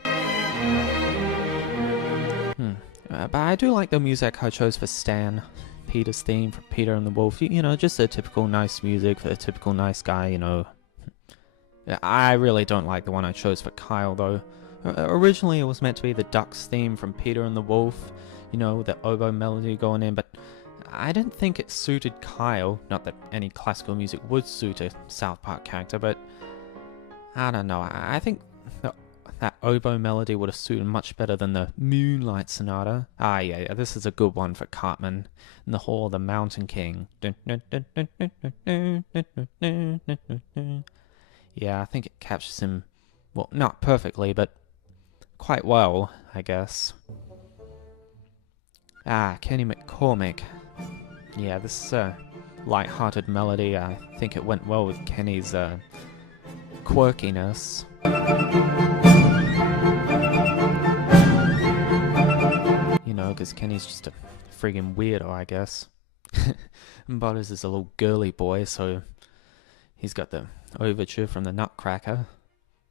But I do like the music I chose for Stan. Peter's theme from Peter and the Wolf. You know, just the typical nice music for the typical nice guy, you know. I really don't like the one I chose for Kyle, though. Originally, it was meant to be the Ducks theme from Peter and the Wolf. You know, the oboe melody going in, but I didn't think it suited Kyle. Not that any classical music would suit a South Park character, but I don't know. I think that oboe melody would have suited much better than the Moonlight Sonata. Ah, yeah, this is a good one for Cartman in the Hall of the Mountain King. Yeah, I think it captures him, well, not perfectly, but quite well, I guess. Ah, Kenny McCormick. Yeah, this light-hearted melody, I think it went well with Kenny's quirkiness. You know, because Kenny's just a friggin' weirdo, I guess. And Butters is a little girly boy, so he's got the overture from the Nutcracker,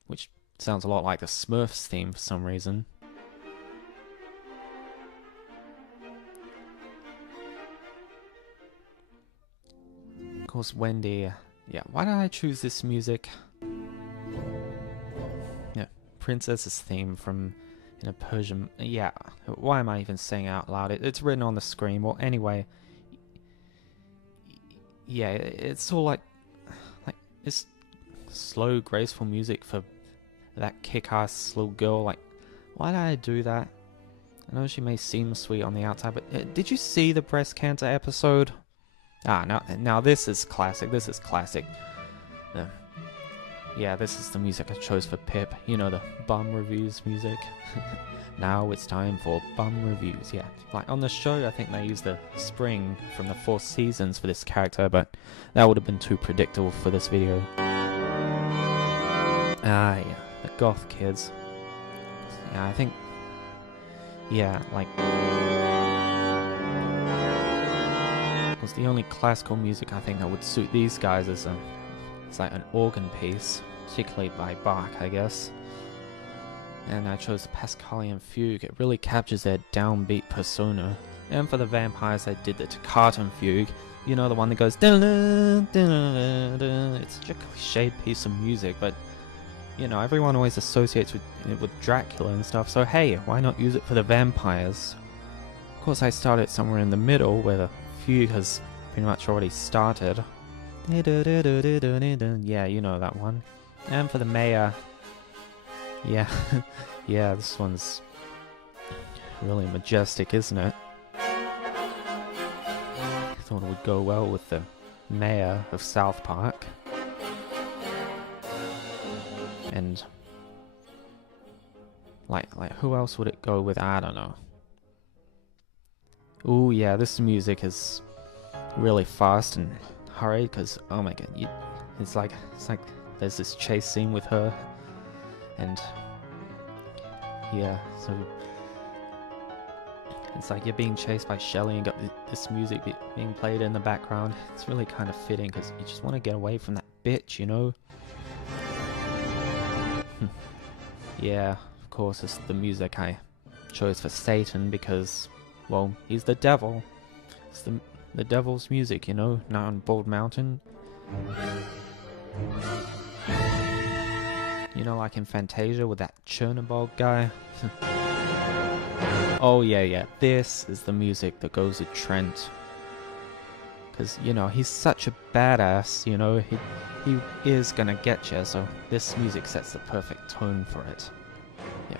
which sounds a lot like the Smurfs theme for some reason. Of course, Wendy. Yeah, why did I choose this music? Yeah, Princess's theme from in a Persian. Yeah, why am I even saying it out loud? It's written on the screen. Well, anyway. Yeah, it's all like it's slow, graceful music for that kick-ass little girl. Like, why did I do that? I know she may seem sweet on the outside, but did you see the breast cancer episode? Ah, now this is classic. This is classic. Yeah, this is the music I chose for Pip. You know, the bum reviews music. Now it's time for bum reviews. Yeah, like on the show, I think they used the spring from the 4 seasons for this character, but that would have been too predictable for this video. Ah, yeah, the goth kids. Yeah, I think... Yeah, like... was the only classical music I think that would suit these guys as a... It's like an organ piece, particularly by Bach, I guess. And I chose the Pascalian Fugue. It really captures their downbeat persona. And for the vampires, I did the Toccata and Fugue. You know, the one that goes... Dun, dun, dun. It's such a cliched piece of music, but... You know, everyone always associates it with Dracula and stuff, so hey, why not use it for the vampires? Of course, I started somewhere in the middle, where the Fugue has pretty much already started. Yeah, you know that one. And for the mayor... Yeah, yeah, this one's really majestic, isn't it? I thought it would go well with the mayor of South Park. And like who else would it go with? I don't know. Ooh, yeah, this music is really fast and hurried because oh my god, it's like there's this chase scene with her. And yeah, so it's like you're being chased by Shelly and got this music being played in the background. It's really kind of fitting because you just want to get away from that bitch, you know? Yeah, of course, it's the music I chose for Satan because, well, he's the devil. It's the devil's music, you know, not on Bald Mountain. You know, like in Fantasia with that Chernobog guy? Oh, yeah. This is the music that goes with Trent. Because, you know, he's such a badass, you know, he is gonna get you, so this music sets the perfect tone for it. Yeah,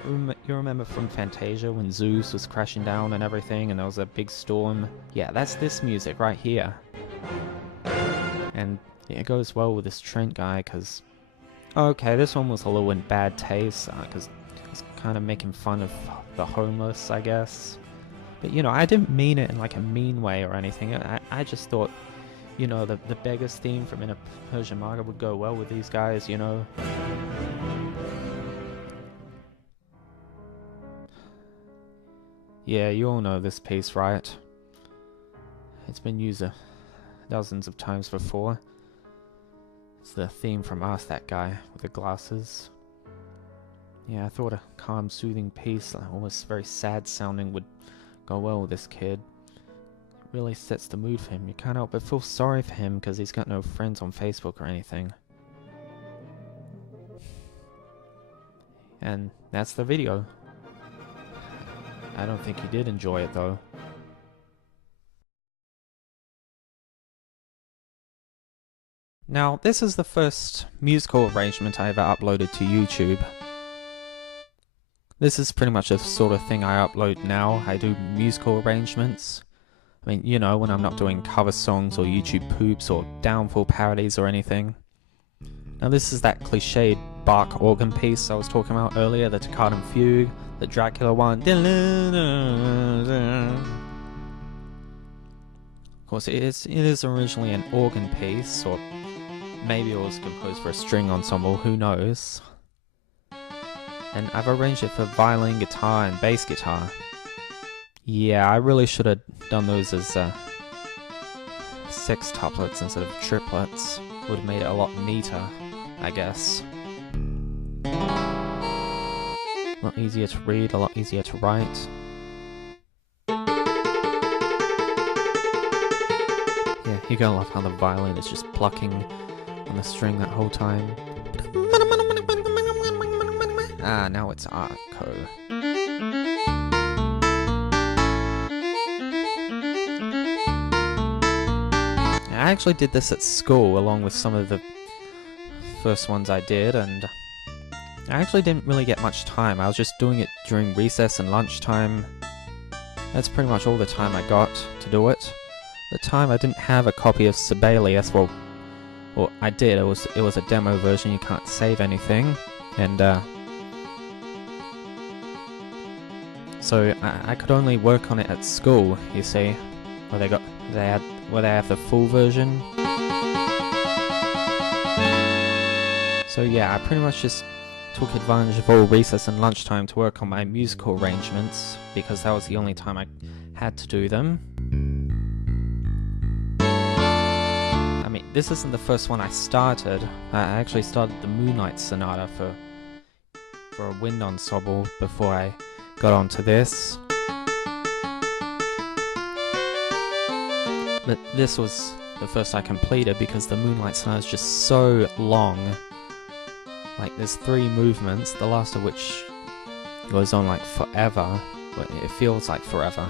you remember from Fantasia when Zeus was crashing down and everything and there was a big storm? Yeah, that's this music right here. And yeah, it goes well with this Trent guy, because... Okay, this one was a little in bad taste, because it's kind of making fun of the homeless, I guess. But, you know, I didn't mean it in like a mean way or anything. I just thought, you know, the beggar's theme from In a Persian Manga would go well with these guys, you know. Yeah, you all know this piece, right? It's been used dozens of times before. It's the theme from Ask That Guy with the glasses. Yeah, I thought a calm, soothing piece, almost very sad sounding, would go well with this kid. It really sets the mood for him. You can't help but feel sorry for him because he's got no friends on Facebook or anything. And that's the video. I don't think you did enjoy it though. Now, this is the first musical arrangement I ever uploaded to YouTube. This is pretty much the sort of thing I upload now. I do musical arrangements. I mean, you know, when I'm not doing cover songs or YouTube poops or downfall parodies or anything. Now, this is that cliched Bach organ piece I was talking about earlier, the Toccata and Fugue, the Dracula one. Of course, it is originally an organ piece, or maybe it was composed for a string ensemble, who knows. And I've arranged it for violin, guitar, and bass guitar. Yeah, I really should have done those as sextuplets instead of triplets. Would have made it a lot neater, I guess. A lot easier to read, a lot easier to write. Yeah, you gotta love how the violin is just plucking on the string that whole time. Ah, now it's Arco. I actually did this at school along with some of the first ones I did, and I actually didn't really get much time. I was just doing it during recess and lunchtime. That's pretty much all the time I got to do it. At the time I didn't have a copy of Sibelius, well, Or I did. It was a demo version. You can't save anything, and so I could only work on it at school. You see, where they have the full version. So yeah, I pretty much just took advantage of all recess and lunchtime to work on my musical arrangements, because that was the only time I had to do them. I mean, this isn't the first one I started. I actually started the Moonlight Sonata for a wind ensemble before I got onto this. But this was the first I completed because the Moonlight Sonata is just so long. Like, there's 3 movements, the last of which goes on like forever, but it feels like forever.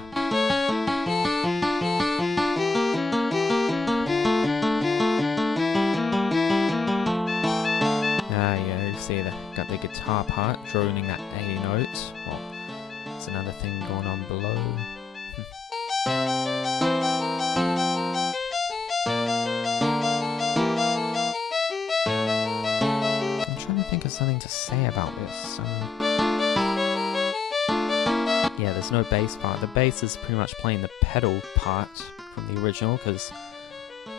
Yeah, you see got the guitar part droning that A note. Well, there's another thing going on below. Something to say about this. Yeah, there's no bass part. The bass is pretty much playing the pedal part from the original, because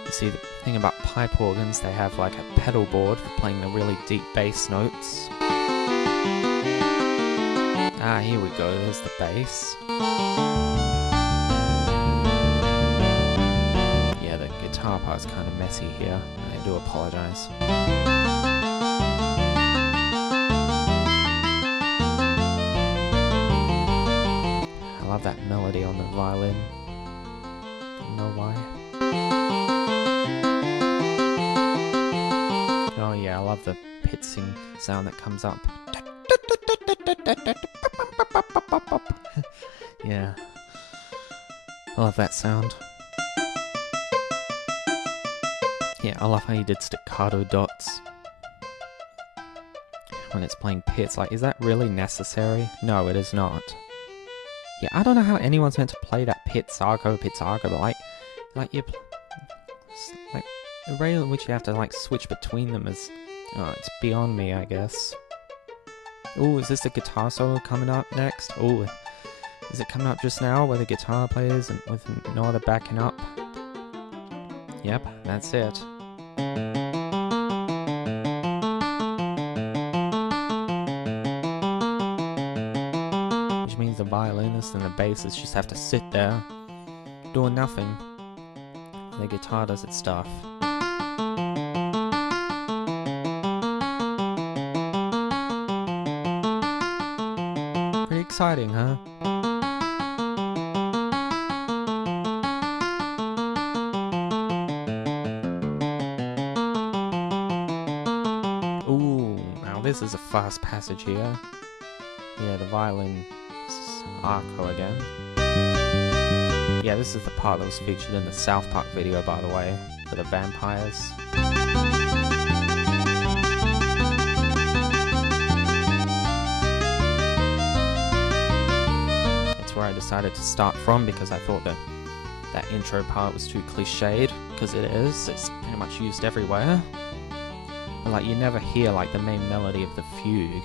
you see the thing about pipe organs, they have like a pedal board for playing the really deep bass notes. Ah, here we go, there's the bass. Yeah, the guitar part's kind of messy here. I do apologize. I love that melody on the violin. Don't know why. Oh yeah, I love the pitsing sound that comes up. Yeah. I love that sound. Yeah, I love how you did staccato dots when it's playing pits. Like, is that really necessary? No, it is not. Yeah, I don't know how anyone's meant to play that pizzicato, but like you, like the rate at which you have to like switch between them is, oh, it's beyond me, I guess. Oh, is this the guitar solo coming up next? Oh, is it coming up just now where the guitar plays and with no other backing up? Yep, that's it. The violinist and the bassist just have to sit there doing nothing. The guitar does its stuff. Pretty exciting, huh? Ooh, now this is a fast passage here. Yeah, the violin arco again. Yeah, this is the part that was featured in the South Park video, by the way, for the vampires. That's where I decided to start from, because I thought that that intro part was too cliched, because it is. It's pretty much used everywhere. But like, you never hear like the main melody of the fugue.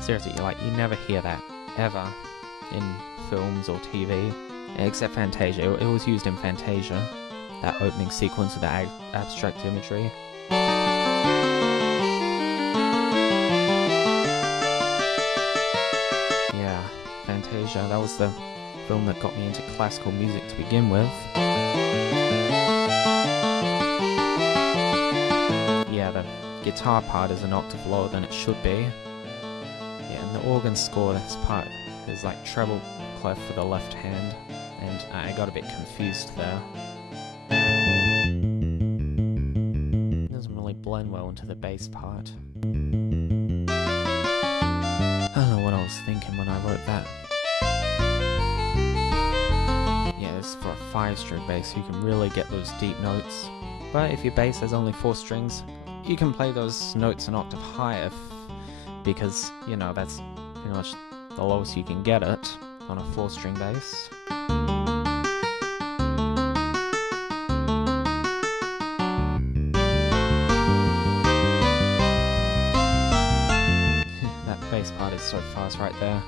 Seriously, you never hear that, ever, in films or TV, except Fantasia. It was used in Fantasia, that opening sequence with the abstract imagery. Yeah, Fantasia, that was the film that got me into classical music to begin with. Yeah, the guitar part is an octave lower than it should be. The organ score, this part is like treble clef for the left hand, and I got a bit confused there. It doesn't really blend well into the bass part. I don't know what I was thinking when I wrote that. Yeah, this is for a 5-string bass, so you can really get those deep notes. But if your bass has only 4 strings, you can play those notes an octave higher, because, you know, that's pretty much the lowest you can get it on a 4-string bass. bass part is so fast right there.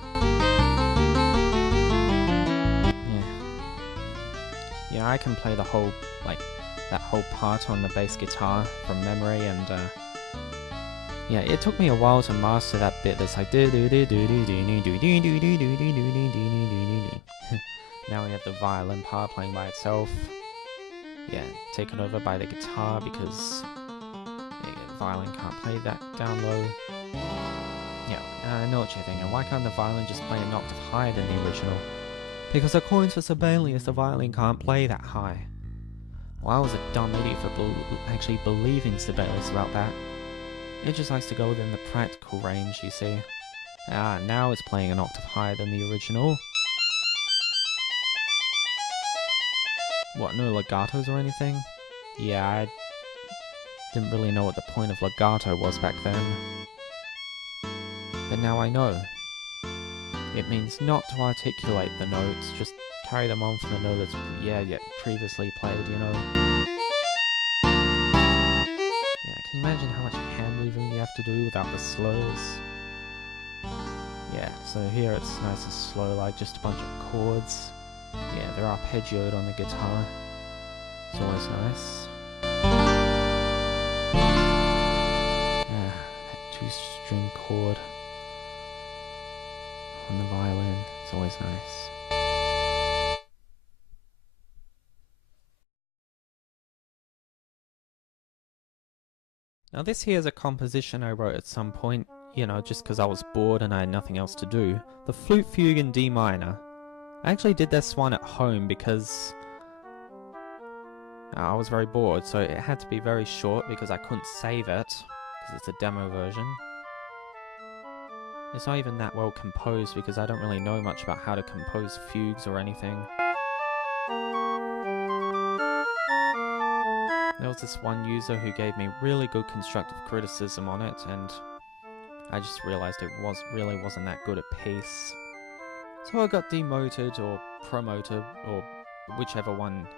Yeah, I can play the whole, like, that whole part on the bass guitar from memory, and yeah, it took me a while to master that bit that's like now we have the violin part playing by itself. Yeah, taken over by the guitar because the violin can't play that down low. Yeah, I know what you're thinking. Why can't the violin just play an octave higher than the original? Because according to Sibelius, the violin can't play that high. Well, I was a dumb idiot for actually believing Sibelius about that. It just likes to go within the practical range, you see. Now it's playing an octave higher than the original. What, no legatos or anything? Yeah, I didn't really know what the point of legato was back then. But now I know. It means not to articulate the notes, just carry them on from the note that's, previously played, you know. Yeah, can you imagine how much hand moving you have to do without the slurs? Yeah, so here it's nice and slow, like just a bunch of chords. Yeah, they're arpeggioed on the guitar. It's always nice. Yeah, that 2-string chord on the violin. It's always nice. Now this here is a composition I wrote at some point, you know, just because I was bored and I had nothing else to do. The Flute Fugue in D minor. I actually did this one at home because I was very bored, so it had to be very short because I couldn't save it, because it's a demo version. It's not even that well composed because I don't really know much about how to compose fugues or anything. There was this one user who gave me really good constructive criticism on it, and I just realized it really wasn't that good a piece. So I got demoted or promoted, or whichever one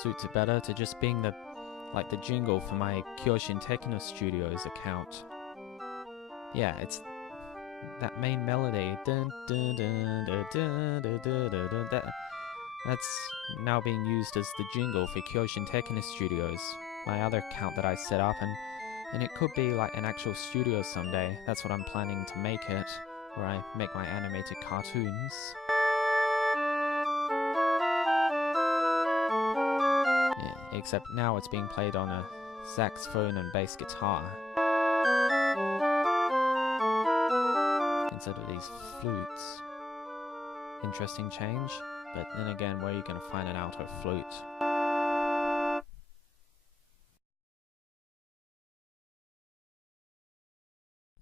suits it better, to just being the jingle for my Kyoshin Techno Studios account. Yeah, it's that main melody. Dun, dun, dun, dun, dun, dun, dun, dun, dun, that's now being used as the jingle for Kyoshin Techno Studios, my other account that I set up, and it could be like an actual studio someday. That's what I'm planning to make it, where I make my animated cartoons. Yeah, except now it's being played on a saxophone and bass guitar, instead of these flutes. Interesting change, but then again, where are you going to find an alto flute?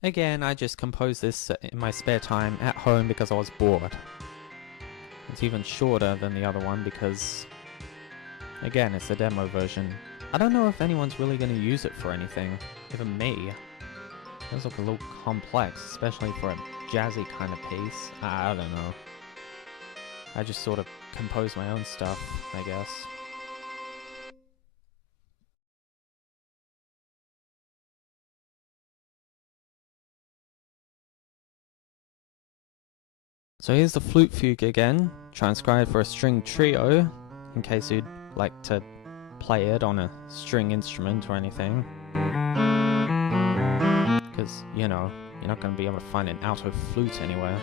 Again, I just composed this in my spare time at home because I was bored. It's even shorter than the other one because, again, it's the demo version. I don't know if anyone's really going to use it for anything, even me. It does look a little complex, especially for a jazzy kind of piece. I don't know. I just sort of compose my own stuff, I guess. So here's the Flute Fugue again, transcribed for a string trio, in case you'd like to play it on a string instrument or anything. Because, you know, you're not going to be able to find an alto flute anywhere.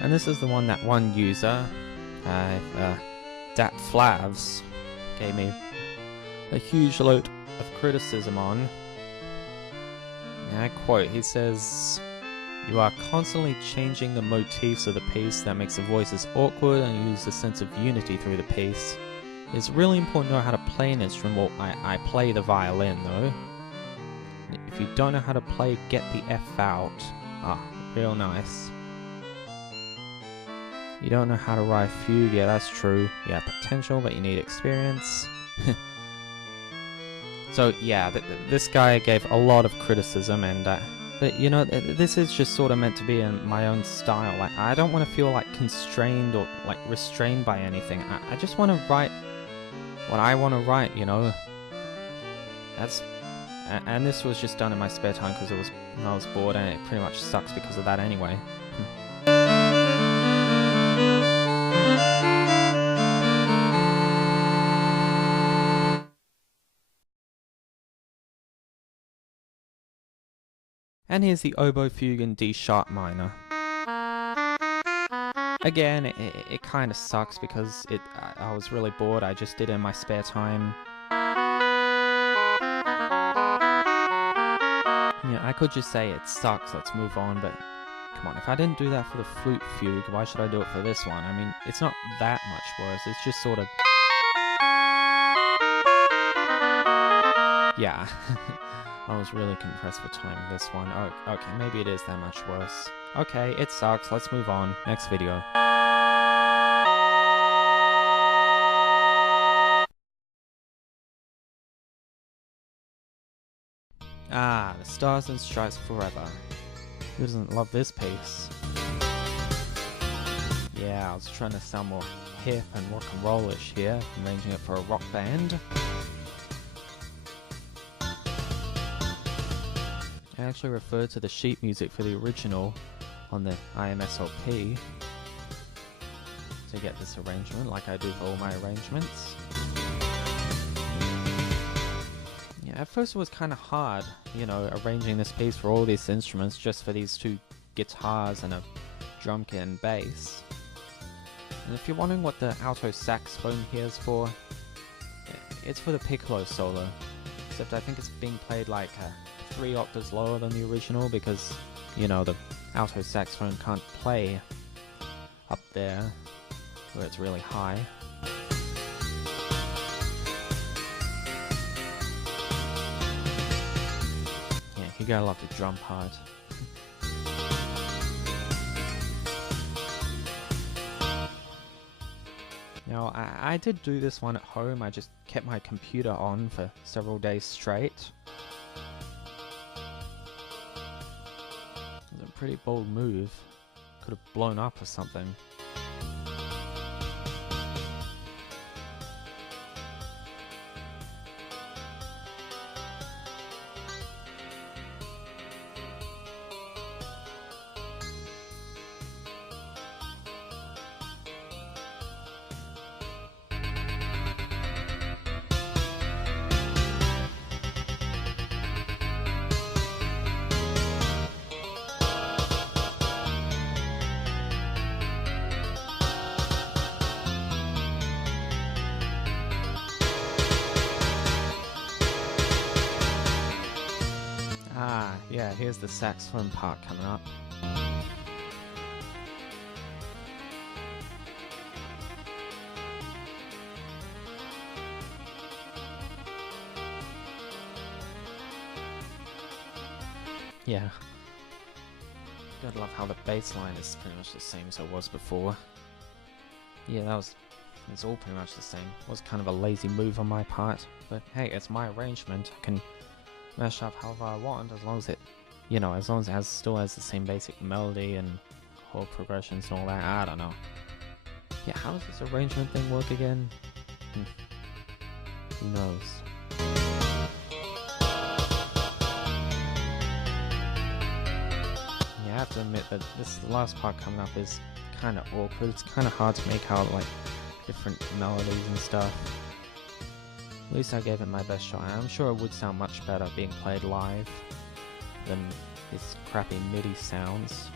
And this is the one that one user, Dat Flavs, gave me a huge load of criticism on. And I quote, he says, "You are constantly changing the motifs of the piece that makes the voices awkward and you lose a sense of unity through the piece. It's really important to know how to play an instrument." Well, I play the violin though. If you don't know how to play, get the F out. Ah, real nice. You don't know how to write a fugue, yeah, that's true. You have potential, but you need experience. So yeah, this guy gave a lot of criticism, and but you know, this is just sort of meant to be in my own style. Like, I don't want to feel like constrained or like restrained by anything. I just want to write what I want to write, you know. And this was just done in my spare time because I was bored, and it pretty much sucks because of that anyway. And here's the Oboe Fugue in D sharp minor. Again, it kind of sucks because I was really bored. I just did it in my spare time. Yeah, I could just say it sucks, let's move on, but come on, if I didn't do that for the Flute Fugue, why should I do it for this one? I mean, it's not that much worse, it's just sort of... Yeah, I was really compressed for time with this one. Oh, okay, maybe it is that much worse. Okay, it sucks, let's move on. Next video. Ah, the Stars and Stripes Forever. Who doesn't love this piece? Yeah, I was trying to sound more hip and rock and rollish here, arranging it for a rock band. I actually referred to the sheet music for the original on the IMSLP to get this arrangement, like I do for all my arrangements. Yeah, at first it was kind of hard, you know, arranging this piece for all these instruments just for these two guitars and a drum kit and bass. And if you're wondering what the alto saxophone here is for, it's for the piccolo solo, except I think it's being played like 3 octaves lower than the original because, you know, the alto saxophone can't play up there where it's really high. Yeah, you gotta love the drum part. Now, I did do this one at home. I just kept my computer on for several days straight. It was a pretty bold move. Could have blown up or something. Yeah, here's the saxophone part coming up. Yeah. Gotta love how the bass line is pretty much the same as it was before. Yeah, it's all pretty much the same. It was kind of a lazy move on my part, but hey, it's my arrangement. I can mesh up however I want, as long as it, you know, as long as it still has the same basic melody and chord progressions and all that. I don't know. Yeah, how does this arrangement thing work again? Who knows? Yeah, I have to admit that this last part coming up is kind of awkward. It's kind of hard to make out like different melodies and stuff. At least I gave it my best shot. I'm sure it would sound much better being played live than this crappy MIDI sounds.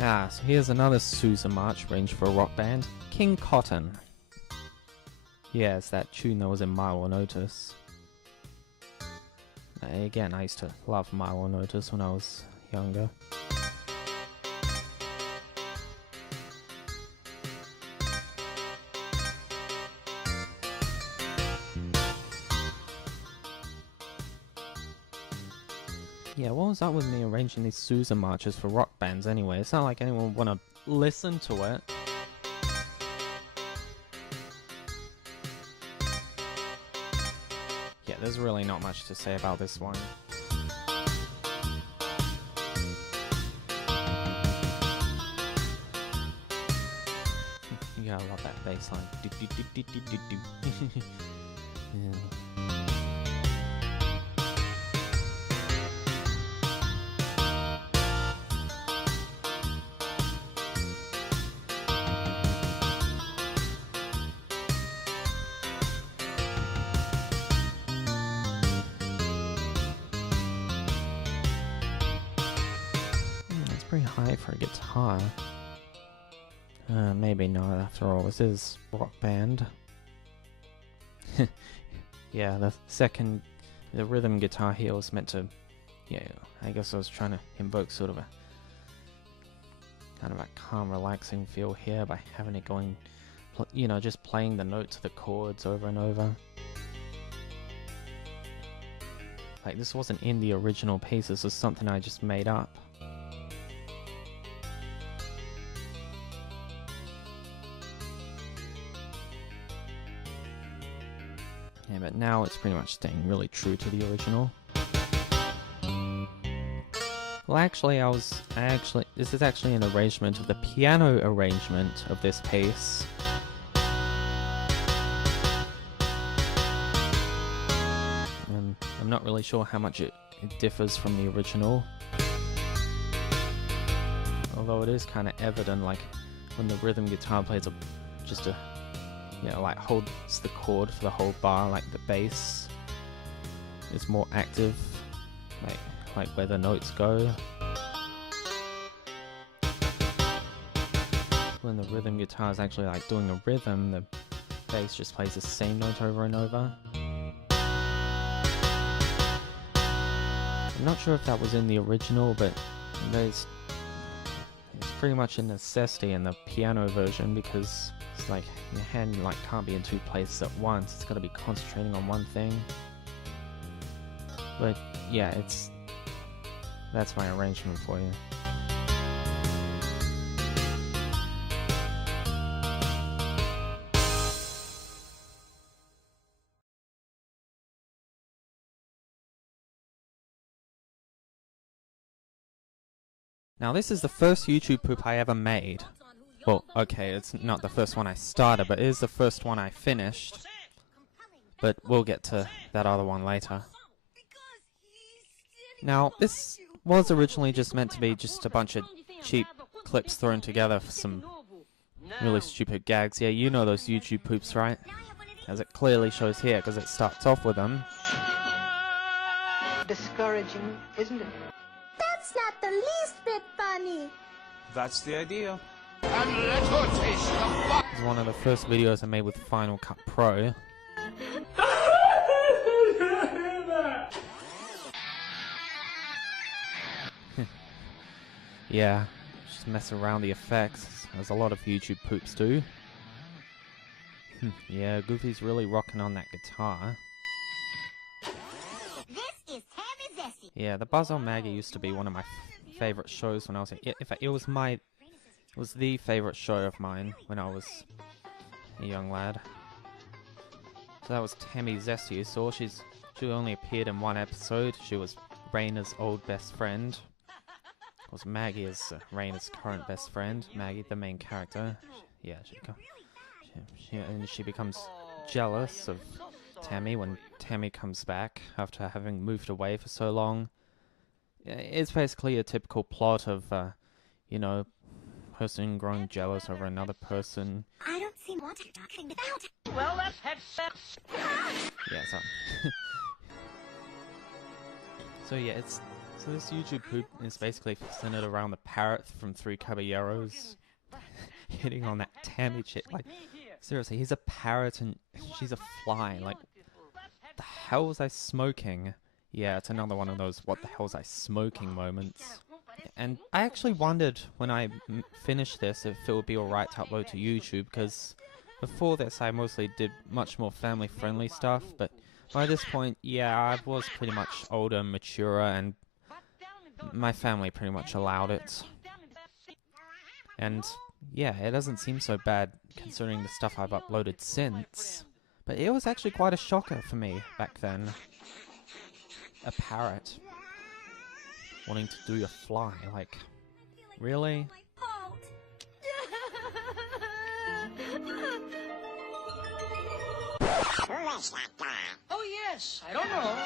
Ah, so here's another Sousa March arranged for a rock band, King Cotton. Yeah, it's that tune that was in Milo Notice. Again, I used to love Milo Notice when I was younger. Yeah, what was up with me arranging these Susan marches for rock bands anyway? It's not like anyone would want to listen to it. Yeah, there's really not much to say about this one. Yeah, I love that bass line. Yeah. It's pretty high for a guitar. Maybe not after all. This is rock band. Yeah, the rhythm guitar here was meant to, yeah, I guess I was trying to invoke sort of a kind of a calm, relaxing feel here by having it going, you know, just playing the notes of the chords over and over. Like, this wasn't in the original piece, this was something I just made up. Yeah, but now it's pretty much staying really true to the original. Well, actually, this is actually an arrangement of the piano arrangement of this piece. I'm not really sure how much it differs from the original. Although it is kind of evident, like, when the rhythm guitar plays like holds the chord for the whole bar, like the bass is more active, like where the notes go. When the rhythm guitar is actually like doing a rhythm, the bass just plays the same note over and over. I'm not sure if that was in the original, but it's pretty much a necessity in the piano version, because it's like your hand can't be in two places at once. It's got to be concentrating on one thing. But yeah, that's my arrangement for you. Now this is the first YouTube poop I ever made. Well, okay, it's not the first one I started, but it is the first one I finished. But we'll get to that other one later. Now, this was originally just meant to be just a bunch of cheap clips thrown together for some really stupid gags. Yeah, you know those YouTube poops, right? As it clearly shows here, because it starts off with them. Discouraging, isn't it? That's not the least bit funny. That's the idea. And let her taste the fun. This is one of the first videos I made with Final Cut Pro. Yeah, just mess around the effects, as a lot of YouTube poops do. Yeah, Goofy's really rocking on that guitar. This is Tammy Zesty. Yeah, the Buzz on Maggie used to be one of my favorite shows when I was in fact, it was the favorite show of mine when I was a young lad. So that was Tammy Zesty. You saw she only appeared in one episode. She was Raina's old best friend. Of course, Maggie is Raina's current best friend. Maggie, the main character. Yeah, she becomes jealous of Tammy when Tammy comes back after having moved away for so long. It's basically a typical plot of, you know, person growing jealous over another person. I don't see what you're talking about. Well, let's have sex. Yeah, so yeah, so this YouTube poop is basically centered around the parrot from Three Caballeros hitting on that Tammy chick. Like, seriously, he's a parrot and she's a fly. Like, the hell was I smoking? Yeah, it's another one of those what the hell was I smoking moments. And I actually wondered when I finished this if it would be alright to upload to YouTube, because before this I mostly did much more family friendly stuff, but by this point, yeah, I was pretty much older, maturer, and my family pretty much allowed it. And yeah, it doesn't seem so bad considering the stuff I've uploaded since. But it was actually quite a shocker for me back then. A parrot wanting to do a fly, like, really? Oh yes, I don't know.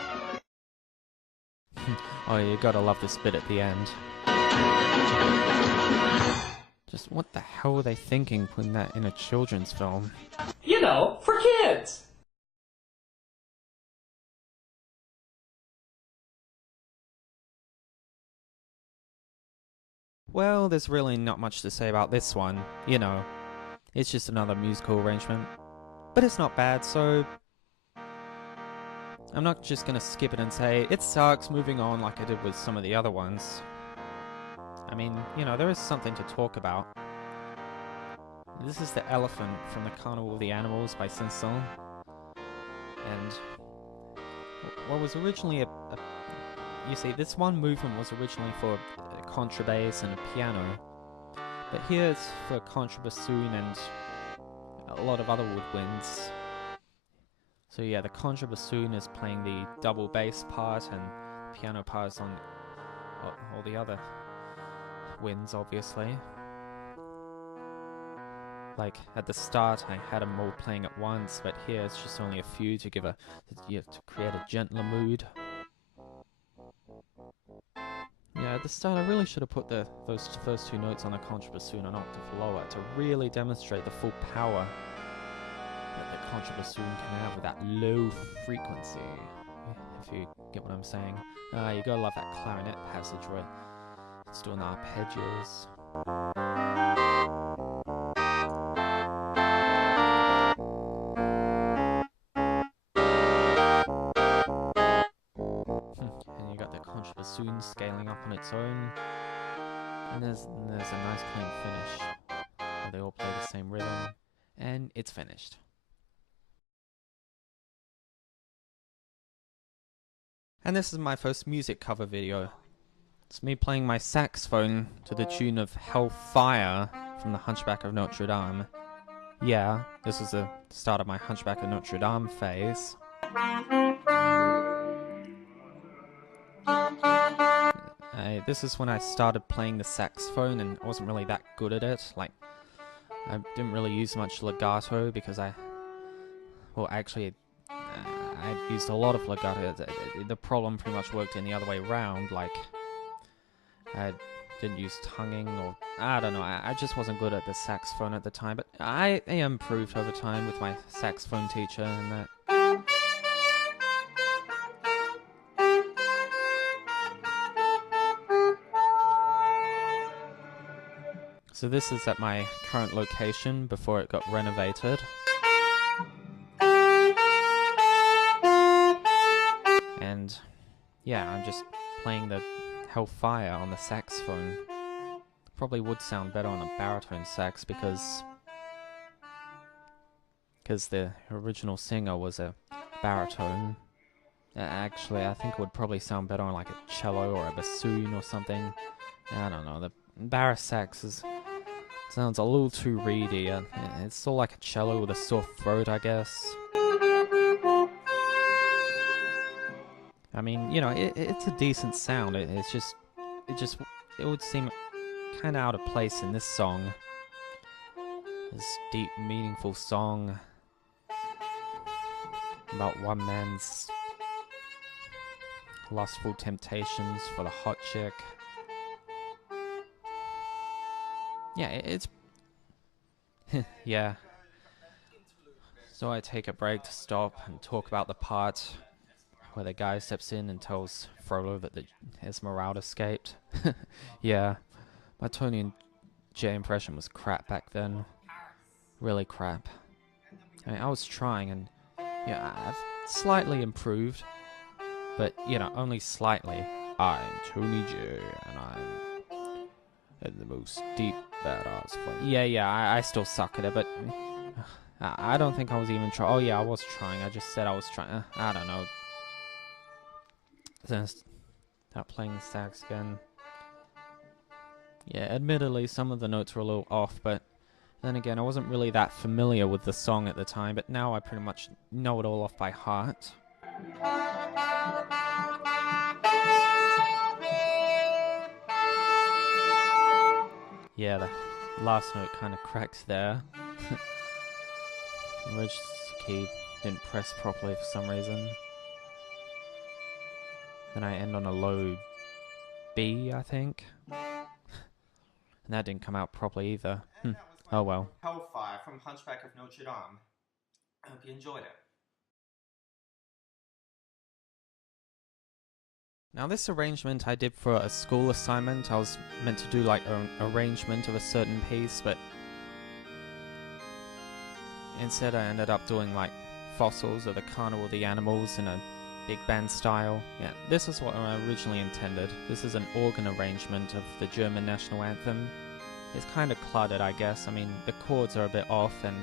Oh, you gotta love this bit at the end. Just what the hell were they thinking putting that in a children's film? You know, for kids. Well, there's really not much to say about this one. You know, it's just another musical arrangement. But it's not bad, so I'm not just gonna skip it and say, it sucks, moving on, like I did with some of the other ones. I mean, you know, there is something to talk about. This is the elephant from the Carnival of the Animals by Saint-Saëns. And what was originally you see, this one movement was originally for a contrabass and a piano. But here it's for contrabassoon and a lot of other woodwinds. So yeah, the contrabassoon is playing the double bass part, and the piano part is on all the other winds, obviously. Like, at the start I had them all playing at once, but here it's just only a few to give to create a gentler mood. Yeah, at the start I really should have put those first two notes on the contrabassoon an octave lower to really demonstrate the full power that the contrabassoon can have with that low frequency, if you get what I'm saying. You gotta love that clarinet passage where it's doing the arpeggios. And you got the contrabassoon scaling up on its own. And there's a nice clean finish where they all play the same rhythm. And it's finished. And this is my first music cover video. It's me playing my saxophone to the tune of Hellfire from the Hunchback of Notre Dame. Yeah, this was the start of my Hunchback of Notre Dame phase. This is when I started playing the saxophone and I wasn't really that good at it. Like, I didn't really use much legato because I used a lot of legato. The problem pretty much worked in the other way around. Like, I didn't use tonguing, or I don't know. I just wasn't good at the saxophone at the time. But I improved over time with my saxophone teacher and that. So this is at my current location before it got renovated. And yeah, I'm just playing the Hellfire on the saxophone. Probably would sound better on a baritone sax because the original singer was a baritone. Actually, I think it would probably sound better on like a cello or a bassoon or something. I don't know. The baritone sax sounds a little too reedy. It's still like a cello with a sore throat, I guess. I mean, you know, it's a decent sound. It would seem kind of out of place in this song. This deep, meaningful song about one man's lustful temptations for the hot chick. Yeah, it's... yeah. So I take a break to stop and talk about the part where the guy steps in and tells Frollo that the Esmeralda escaped. Yeah, my Tony and Jay impression was crap back then. Really crap. I mean, I was trying, and yeah, I've slightly improved, but you know, only slightly. I'm Tony J, and I'm the most deep badass player. Yeah, I still suck at it, but I don't think I was even trying. Oh yeah, I was trying. I just said I was trying. I don't know. That playing sax again. Yeah, admittedly, some of the notes were a little off, but then again, I wasn't really that familiar with the song at the time, but now I pretty much know it all off by heart. Yeah, the last note kind of cracked there. The register key didn't press properly for some reason. Then I end on a low B, I think. And that didn't come out properly either. Oh well. Hellfire from Hunchback of Notre Dame. I hope you enjoyed it. Now this arrangement I did for a school assignment. I was meant to do like an arrangement of a certain piece, but instead I ended up doing like Fossils or the Carnival of the Animals in a big band style. Yeah, this is what I originally intended. This is an organ arrangement of the German national anthem. It's kind of cluttered, I guess. I mean, the chords are a bit off, and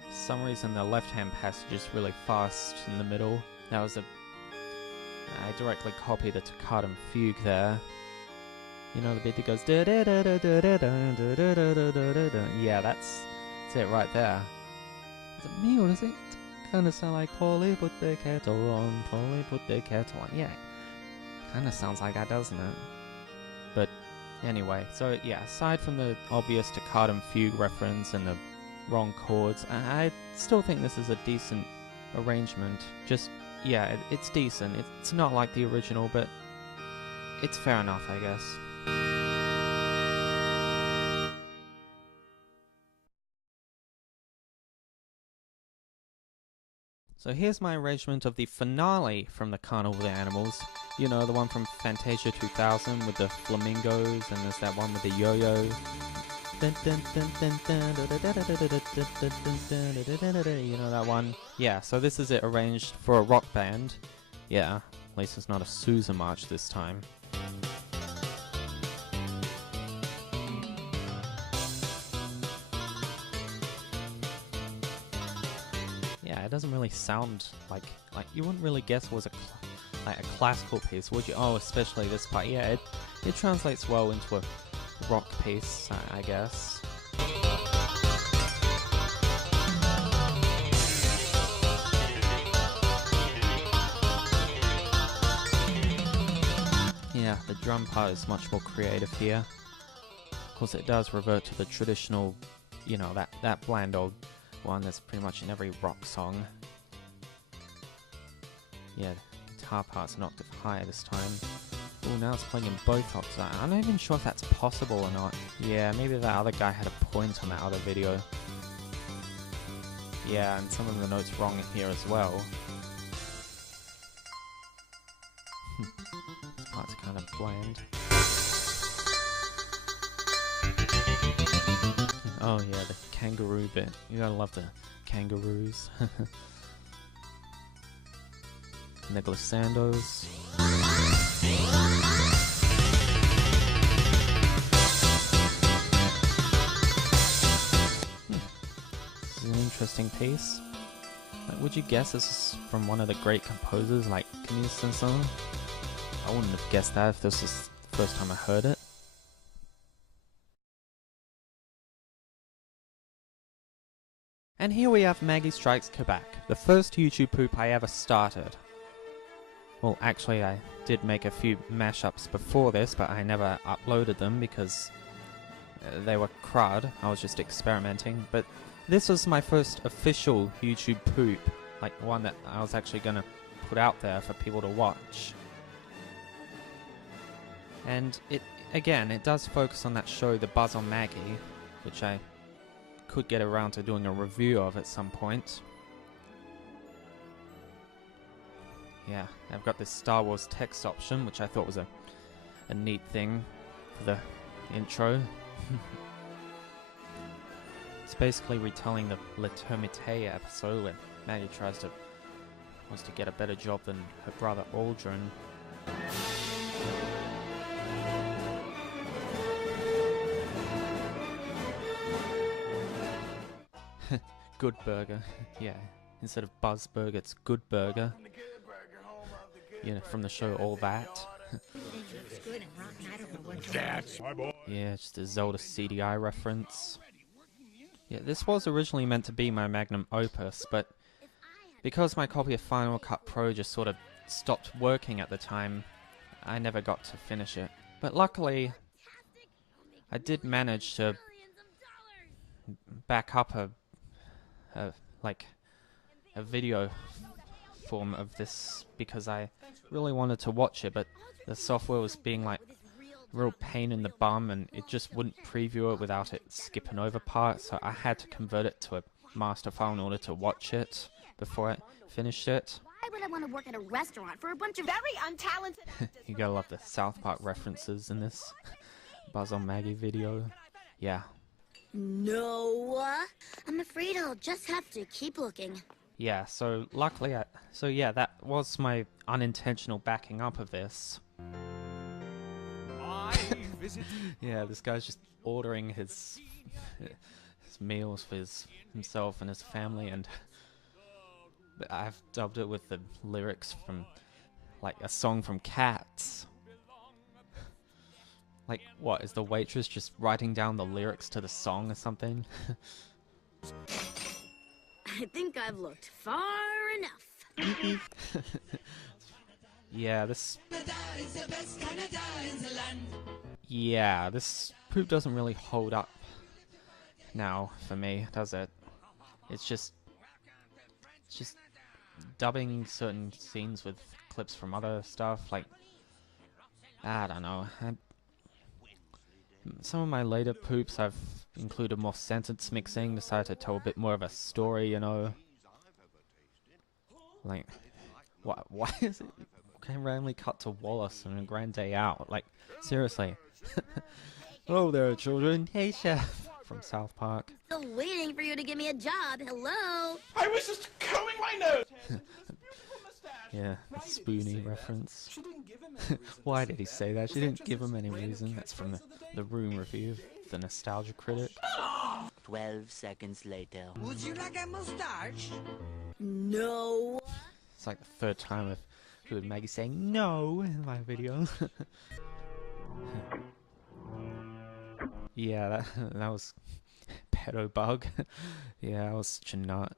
for some reason the left-hand passage is really fast in the middle. That was I directly copied the Toccata and Fugue there. You know the bit that goes da da da da da da da da da da da da. Yeah, that's it right there. Is it me or does it kind of sound like Polly put the kettle on, Polly put the kettle on? Yeah, kind of sounds like that, doesn't it? But anyway, so yeah, aside from the obvious Toccata and Fugue reference and the wrong chords, I still think this is a decent arrangement. Just, yeah, it's decent. It's not like the original, but it's fair enough, I guess. So here's my arrangement of the finale from the Carnival of the Animals. You know, the one from Fantasia 2000 with the flamingos, and there's that one with the yo-yo. You know that one? Yeah, so this is it arranged for a rock band. Yeah, at least it's not a Sousa march this time. Yeah, it doesn't really sound like you wouldn't really guess it was like a classical piece, would you? Oh, especially this part. Yeah, it translates well into a rock piece, I guess. Yeah, the drum part is much more creative here. Of course, it does revert to the traditional, you know, that bland old one that's pretty much in every rock song. Yeah, the guitar part's an octave higher this time. Oh, now it's playing in both octaves. I'm not even sure if that's possible or not. Yeah, maybe that other guy had a point on that other video. Yeah, and some of the notes wrong in here as well. This part's kind of bland. Oh yeah, the kangaroo bit. You gotta love the kangaroos. And the glissandos. This is an interesting piece. Like, would you guess this is from one of the great composers like Phineas? I wouldn't have guessed that if this was the first time I heard it. And here we have Maggie Strikes Quebec, the first YouTube poop I ever started. Well, actually I did make a few mashups before this, but I never uploaded them because they were crud. I was just experimenting. But this was my first official YouTube poop, like one that I was actually going to put out there for people to watch. And it does focus on that show, The Buzz on Maggie, which I could get around to doing a review of at some point. Yeah, I've got this Star Wars text option, which I thought was a neat thing for the intro. It's basically retelling the L'Eternité episode where Maggie wants to get a better job than her brother Aldrin. Good Burger. Yeah, instead of Buzz Burger, it's Good Burger. You know, from the show All That. good and rotten. I don't know what. That's my boy. Yeah, just a Zelda CDI reference. Yeah, this was originally meant to be my magnum opus, but because my copy of Final Cut Pro just sort of stopped working at the time, I never got to finish it. But luckily, I did manage to back up a video form of this because I really wanted to watch it, but the software was being like a real pain in the bum and it just wouldn't preview it without it skipping over parts, so I had to convert it to a master file in order to watch it before I finished it. Why would I want to work at a restaurant for a bunch of very untalented actors? You gotta love the South Park references in this Buzz on Maggie video. Yeah. No, I'm afraid I'll just have to keep looking. Yeah, so luckily so yeah, that was my unintentional backing up of this. Yeah, this guy's just ordering his meals for himself and his family, and I've dubbed it with the lyrics from like a song from Cats. Like, what, is the waitress just writing down the lyrics to the song or something? I think I've looked far enough. Yeah, this poop doesn't really hold up now for me, does it? It's just dubbing certain scenes with clips from other stuff, like, I don't know. Some of my later poops I've included more sentence mixing, decided to tell a bit more of a story, you know. Like, why is it can randomly cut to Wallace on a grand day out? Like, seriously. Hello there, children. Hey, Chef. From South Park. Still waiting for you to give me a job. Hello. I was just combing my nose. Yeah, the Spoonie reference. Why did he say that? She didn't give him any reason. That's from the Room review of the Nostalgia Critic. 12 seconds later. Would you like a mustache? No. It's like the third time I've heard Maggie saying no in my video. Yeah, that was pedo bug. Yeah, I was such a nut.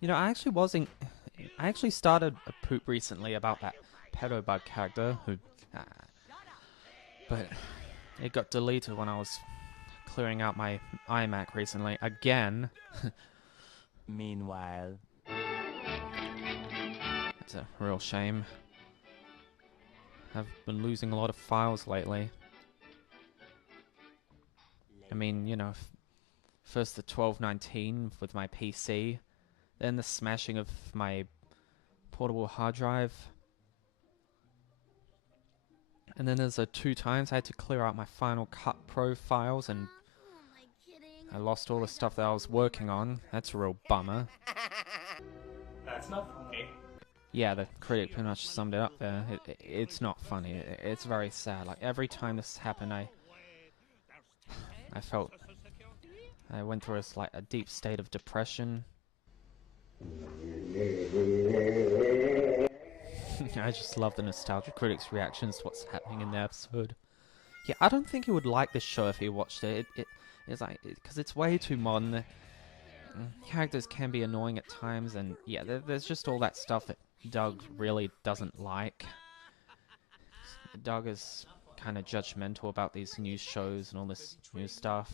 You know, I actually started a poop recently about that pedo bug character who, but it got deleted when I was clearing out my iMac recently again. Meanwhile, it's a real shame. I've been losing a lot of files lately. I mean, you know, first the 1219 with my PC, then the smashing of my portable hard drive, and then there's 2 times I had to clear out my Final Cut Pro files, and I lost all the stuff that I was working on. That's a real bummer. That's not funny. Yeah, the critic pretty much summed it up there. It's not funny. It's very sad. Like, every time this happened, I felt I went through a deep state of depression. I just love the Nostalgia Critic's reactions to what's happening in the episode. Yeah, I don't think he would like this show if he watched it. It's like, because it's way too modern. The characters can be annoying at times, and yeah, there's just all that stuff that Doug really doesn't like. Doug is kind of judgmental about these new shows and all this new stuff.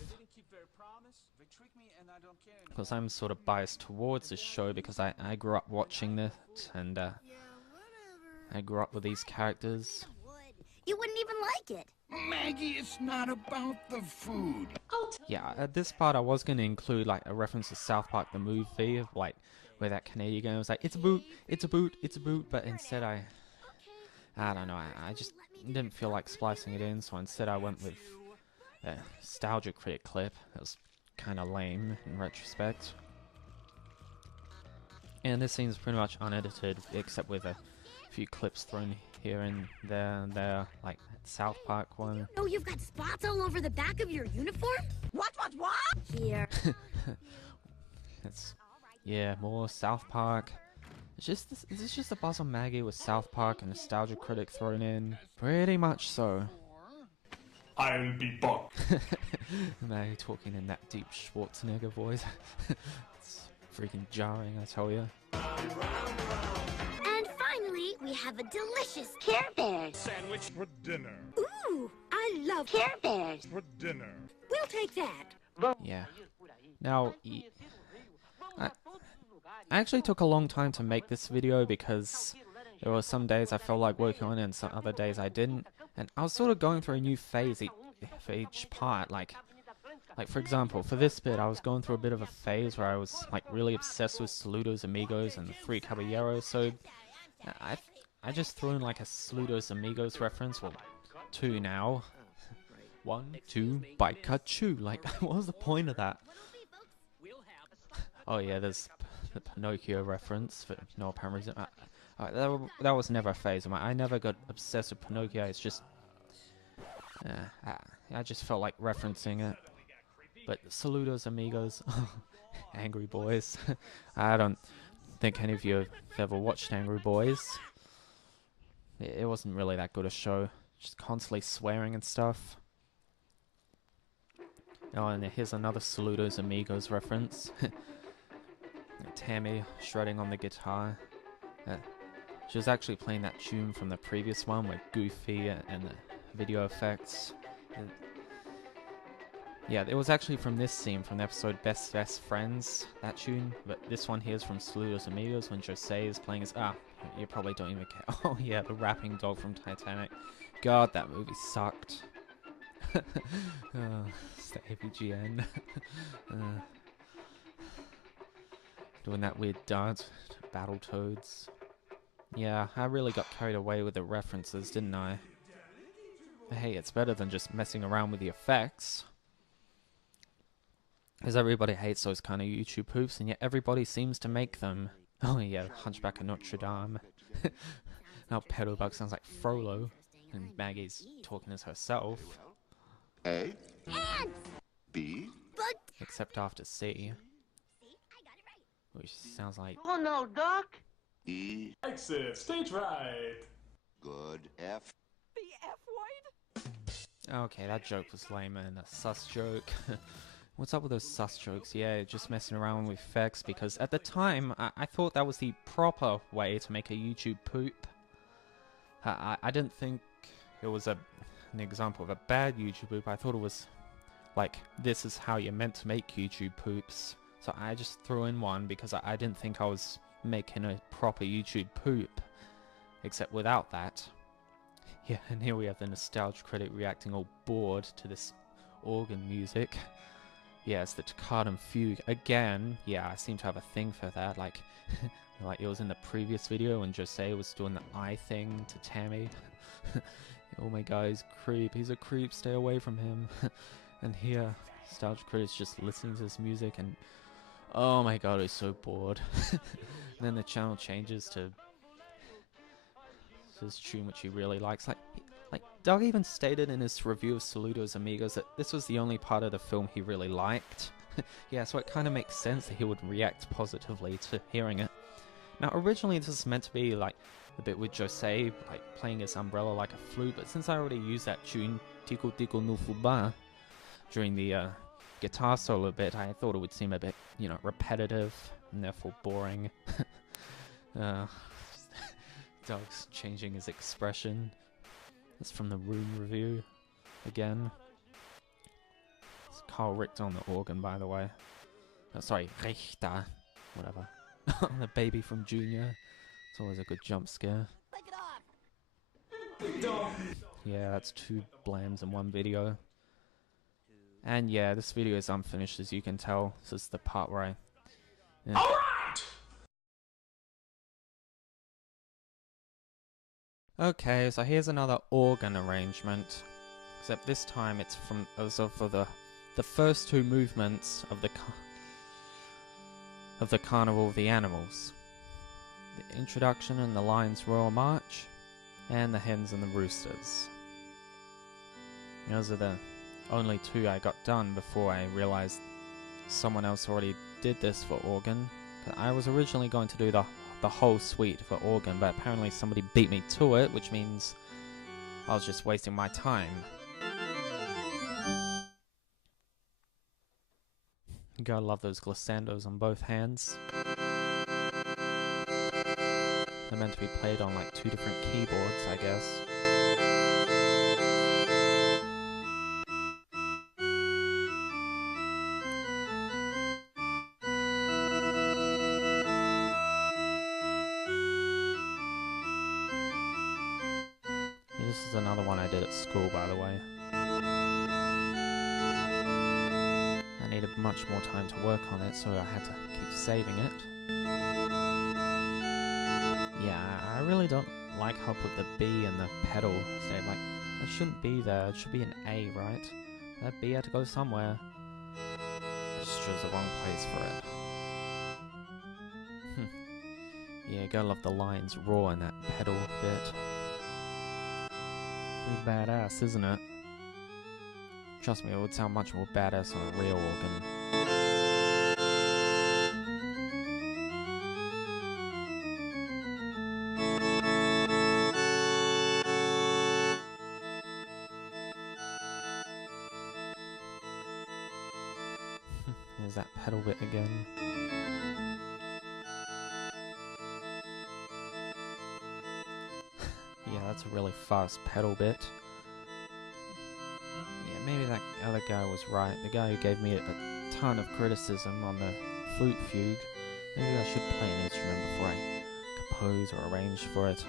Because I'm sort of biased towards this show because I grew up watching it, and I grew up with these characters. You wouldn't even like it. Maggie, it's not about the food. Yeah, at this part I was going to include like a reference to South Park the movie, of like where that Canadian guy was like, it's a boot, it's a boot, it's a boot, but instead I don't know, I just didn't feel like splicing it in, so instead I went with a Nostalgia Critic clip. That was kind of lame in retrospect. And this scene's pretty much unedited, except with a few clips thrown here and there, like that South Park one. Oh, you've got spots all over the back of your uniform? What? Here. It's, yeah, more South Park. Is this just a buzz on Maggie with South Park and Nostalgia Critic thrown in? Pretty much so. I'll be back. Maggie talking in that deep Schwarzenegger voice. It's freaking jarring, I tell you. And finally, we have a delicious Care Bears Sandwich for dinner. Ooh, I love Care Bears For dinner. We'll take that. Yeah. Now, I actually took a long time to make this video because there were some days I felt like working on it and some other days I didn't. And I was sort of going through a new phase for each part. Like for example, for this bit, I was going through a bit of a phase where I was like really obsessed with Saludos Amigos and the Three Caballeros. So I just threw in like a Saludos Amigos reference. Well, 2 now. 1, 2, Baikachu. Like, what was the point of that? Oh yeah, there's the Pinocchio reference for no apparent reason. That was never a phase of mine. I never got obsessed with Pinocchio. It's just, I just felt like referencing it. But Saludos Amigos, Angry Boys. I don't think any of you have ever watched Angry Boys. It wasn't really that good a show. Just constantly swearing and stuff. Oh, and here's another Saludos Amigos reference. Tammy shredding on the guitar. She was actually playing that tune from the previous one with Goofy and the video effects. Yeah, it was actually from this scene from the episode Best Friends, that tune. But this one here is from Saludos Amigos when José is playing his... you probably don't even care. Oh yeah, the rapping dog from Titanic. God, that movie sucked. It's the AVGN. Doing that weird dance, Battletoads. Yeah, I really got carried away with the references, didn't I? Hey, it's better than just messing around with the effects. Because everybody hates those kind of YouTube poofs, and yet everybody seems to make them. Oh yeah, Hunchback of Notre Dame. Now Pedobug sounds like Frollo, and Maggie's talking as herself. A. B. Except after C. Which sounds like... Oh no, Doc! E. Exit, stage right. Good. F. The F word? Okay, that joke was lame and a sus joke. What's up with those sus jokes? Yeah, just messing around with effects, because at the time, I thought that was the proper way to make a YouTube poop. I didn't think it was an example of a bad YouTube poop. I thought it was like, this is how you're meant to make YouTube poops. So I just threw in one because I didn't think I was making a proper YouTube poop. Except without that. Yeah, and here we have the Nostalgia Critic reacting all bored to this organ music. Yeah, it's the Toccata and Fugue. Again, yeah, I seem to have a thing for that. Like it was in the previous video when José was doing the eye thing to Tammy. Oh my god, he's a creep. He's a creep. Stay away from him. And here, Nostalgia Critic's just listening to this music and... oh my god, he's so bored. And then the channel changes to this tune which he really likes. Like Doug even stated in his review of Saludos Amigos that this was the only part of the film he really liked. Yeah, so it kind of makes sense that he would react positively to hearing it. Now originally this was meant to be like a bit with José like playing his umbrella like a flute, but since I already used that tune, Tico Tico no Fuba, during the guitar solo bit, I thought it would seem a bit, you know, repetitive and therefore boring. Doug's changing his expression. That's from the Room review. Again. It's Carl Richter on the organ, by the way. Oh, sorry, Richter. Whatever. The baby from Junior. It's always a good jump scare. Yeah, that's 2 blams in one video. And yeah, this video is unfinished, as you can tell. This is the part where I... yeah. Okay, so here's another organ arrangement. Except this time it's from for the first 2 movements of the Carnival of the Animals. The introduction and the Lions Royal March, and the Hens and the Roosters. Those are the only 2 I got done before I realized someone else already did this for organ. I was originally going to do the the whole suite for organ, but apparently somebody beat me to it, which means I was just wasting my time. You gotta love those glissandos on both hands. They're meant to be played on like 2 different keyboards, I guess. Yeah, this is another one I did at school, by the way. I needed much more time to work on it, so I had to keep saving it. Yeah, I really don't like how I put the B in the pedal instead. Like, that shouldn't be there. It should be an A, right? That B had to go somewhere. I just chose the wrong place for it. Yeah, you gotta love the lines raw in that pedal bit. Pretty badass, isn't it? Trust me, it would sound much more badass on a real organ. There's that pedal bit again. Yeah, that's a really fast pedal bit. Yeah, maybe that other guy was right. The guy who gave me a ton of criticism on the Flute Fugue. Maybe I should play an instrument before I compose or arrange for it.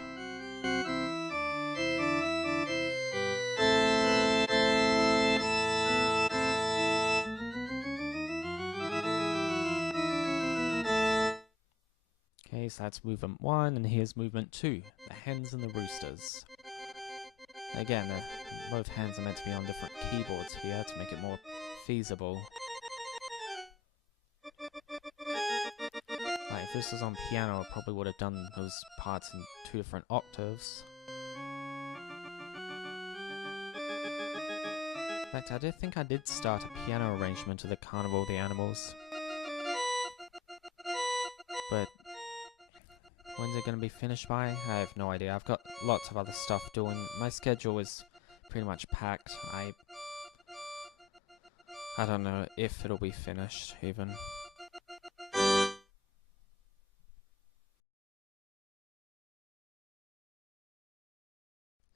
Okay, so that's movement 1, and here's movement 2, the hens and the roosters. Again, both hands are meant to be on different keyboards here to make it more feasible. Like, if this was on piano, I probably would have done those parts in 2 different octaves. In fact, I think I did start a piano arrangement of the Carnival of the Animals. But when's it going to be finished by? I have no idea. I've got lots of other stuff doing. My schedule is pretty much packed. I don't know if it'll be finished, even.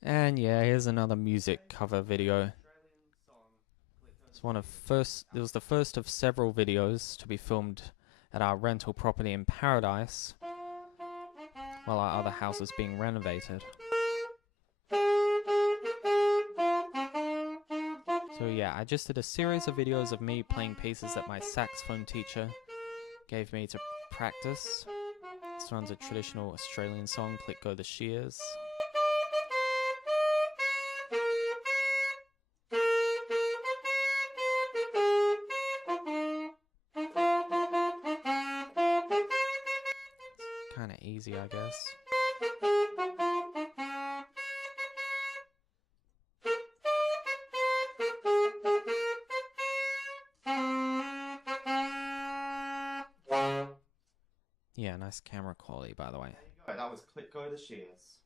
And yeah, here's another music cover video. It was the first of several videos to be filmed at our rental property in Paradise, while our other house is being renovated. So yeah, I just did a series of videos of me playing pieces that my saxophone teacher gave me to practice. This one's a traditional Australian song, Go the Shears. Kinda easy, I guess. Yeah, nice camera quality, by the way. There you go, that was Go the Shears.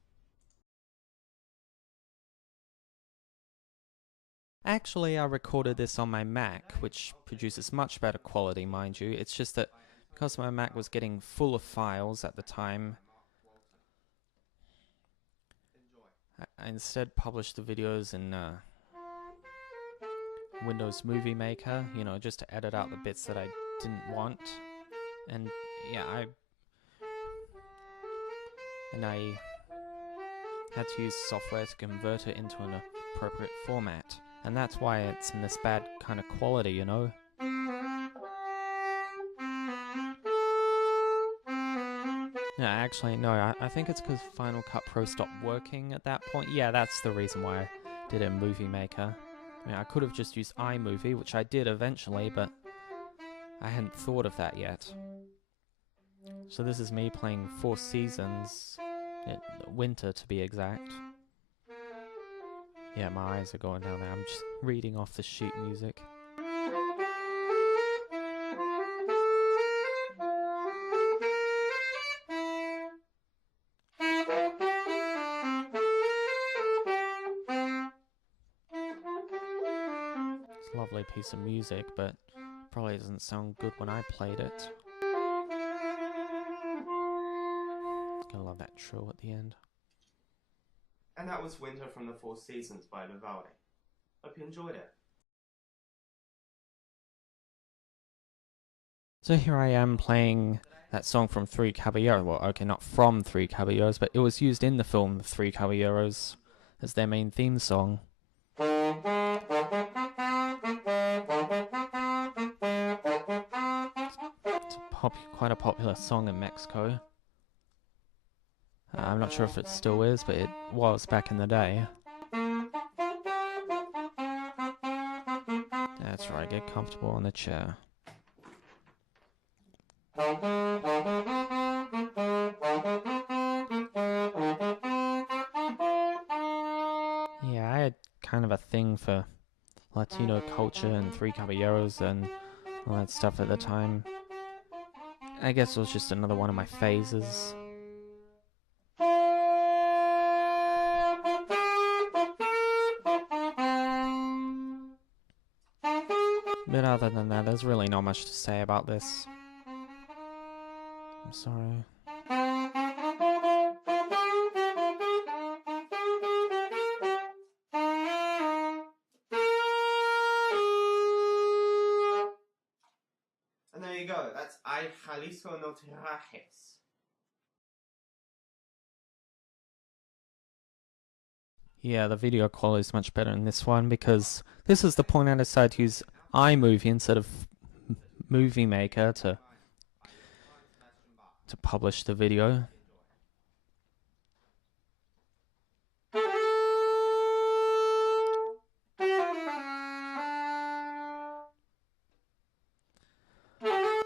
Actually, I recorded this on my Mac, which produces much better quality, mind you. It's just that because my Mac was getting full of files at the time, I instead published the videos in Windows Movie Maker, you know, just to edit out the bits that I didn't want. And yeah, I had to use software to convert it into an appropriate format. And that's why it's in this bad kind of quality, you know? No, actually, no, I think it's because Final Cut Pro stopped working at that point. Yeah, that's the reason why I did it in Movie Maker. I mean, I could have just used iMovie, which I did eventually, but I hadn't thought of that yet. So this is me playing Four Seasons, winter to be exact. Yeah, my eyes are going down there. I'm just reading off the sheet music. lovely piece of music, but probably doesn't sound good when I played it. Gonna love that trill at the end. And that was Winter from the Four Seasons by Vivaldi. Hope you enjoyed it. So here I am playing that song from Three Caballeros. Well, okay, not from Three Caballeros, but it was used in the film Three Caballeros as their main theme song. It's quite a popular song in Mexico. I'm not sure if it still is, but it was back in the day. That's right, get comfortable on the chair. Yeah, I had kind of a thing for Latino culture and Three Caballeros and all that stuff at the time. I guess it was just another one of my phases. But other than that, there's really not much to say about this. I'm sorry. And there you go, that's Ay Jalisco no te rajes. Yeah, the video quality is much better in this one because this is the point I decided to use iMovie instead of Movie Maker to publish the video.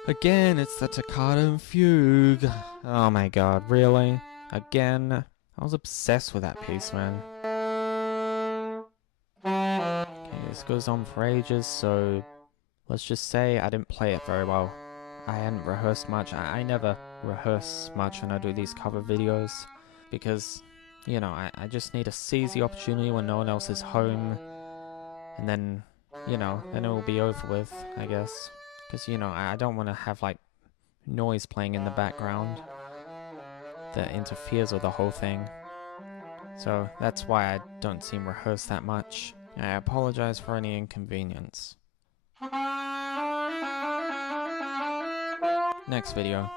Again, it's the Toccata and Fugue. Oh my god, really? Again? I was obsessed with that piece, man. Okay, this goes on for ages, so let's just say I didn't play it very well. I hadn't rehearsed much. I never rehearse much when I do these cover videos because, you know, I just need to seize the opportunity when no one else is home, and then, you know, then it will be over with, I guess. Because, you know, I don't want to have, like, noise playing in the background that interferes with the whole thing. So that's why I don't seem rehearsed that much. I apologize for any inconvenience. Next video.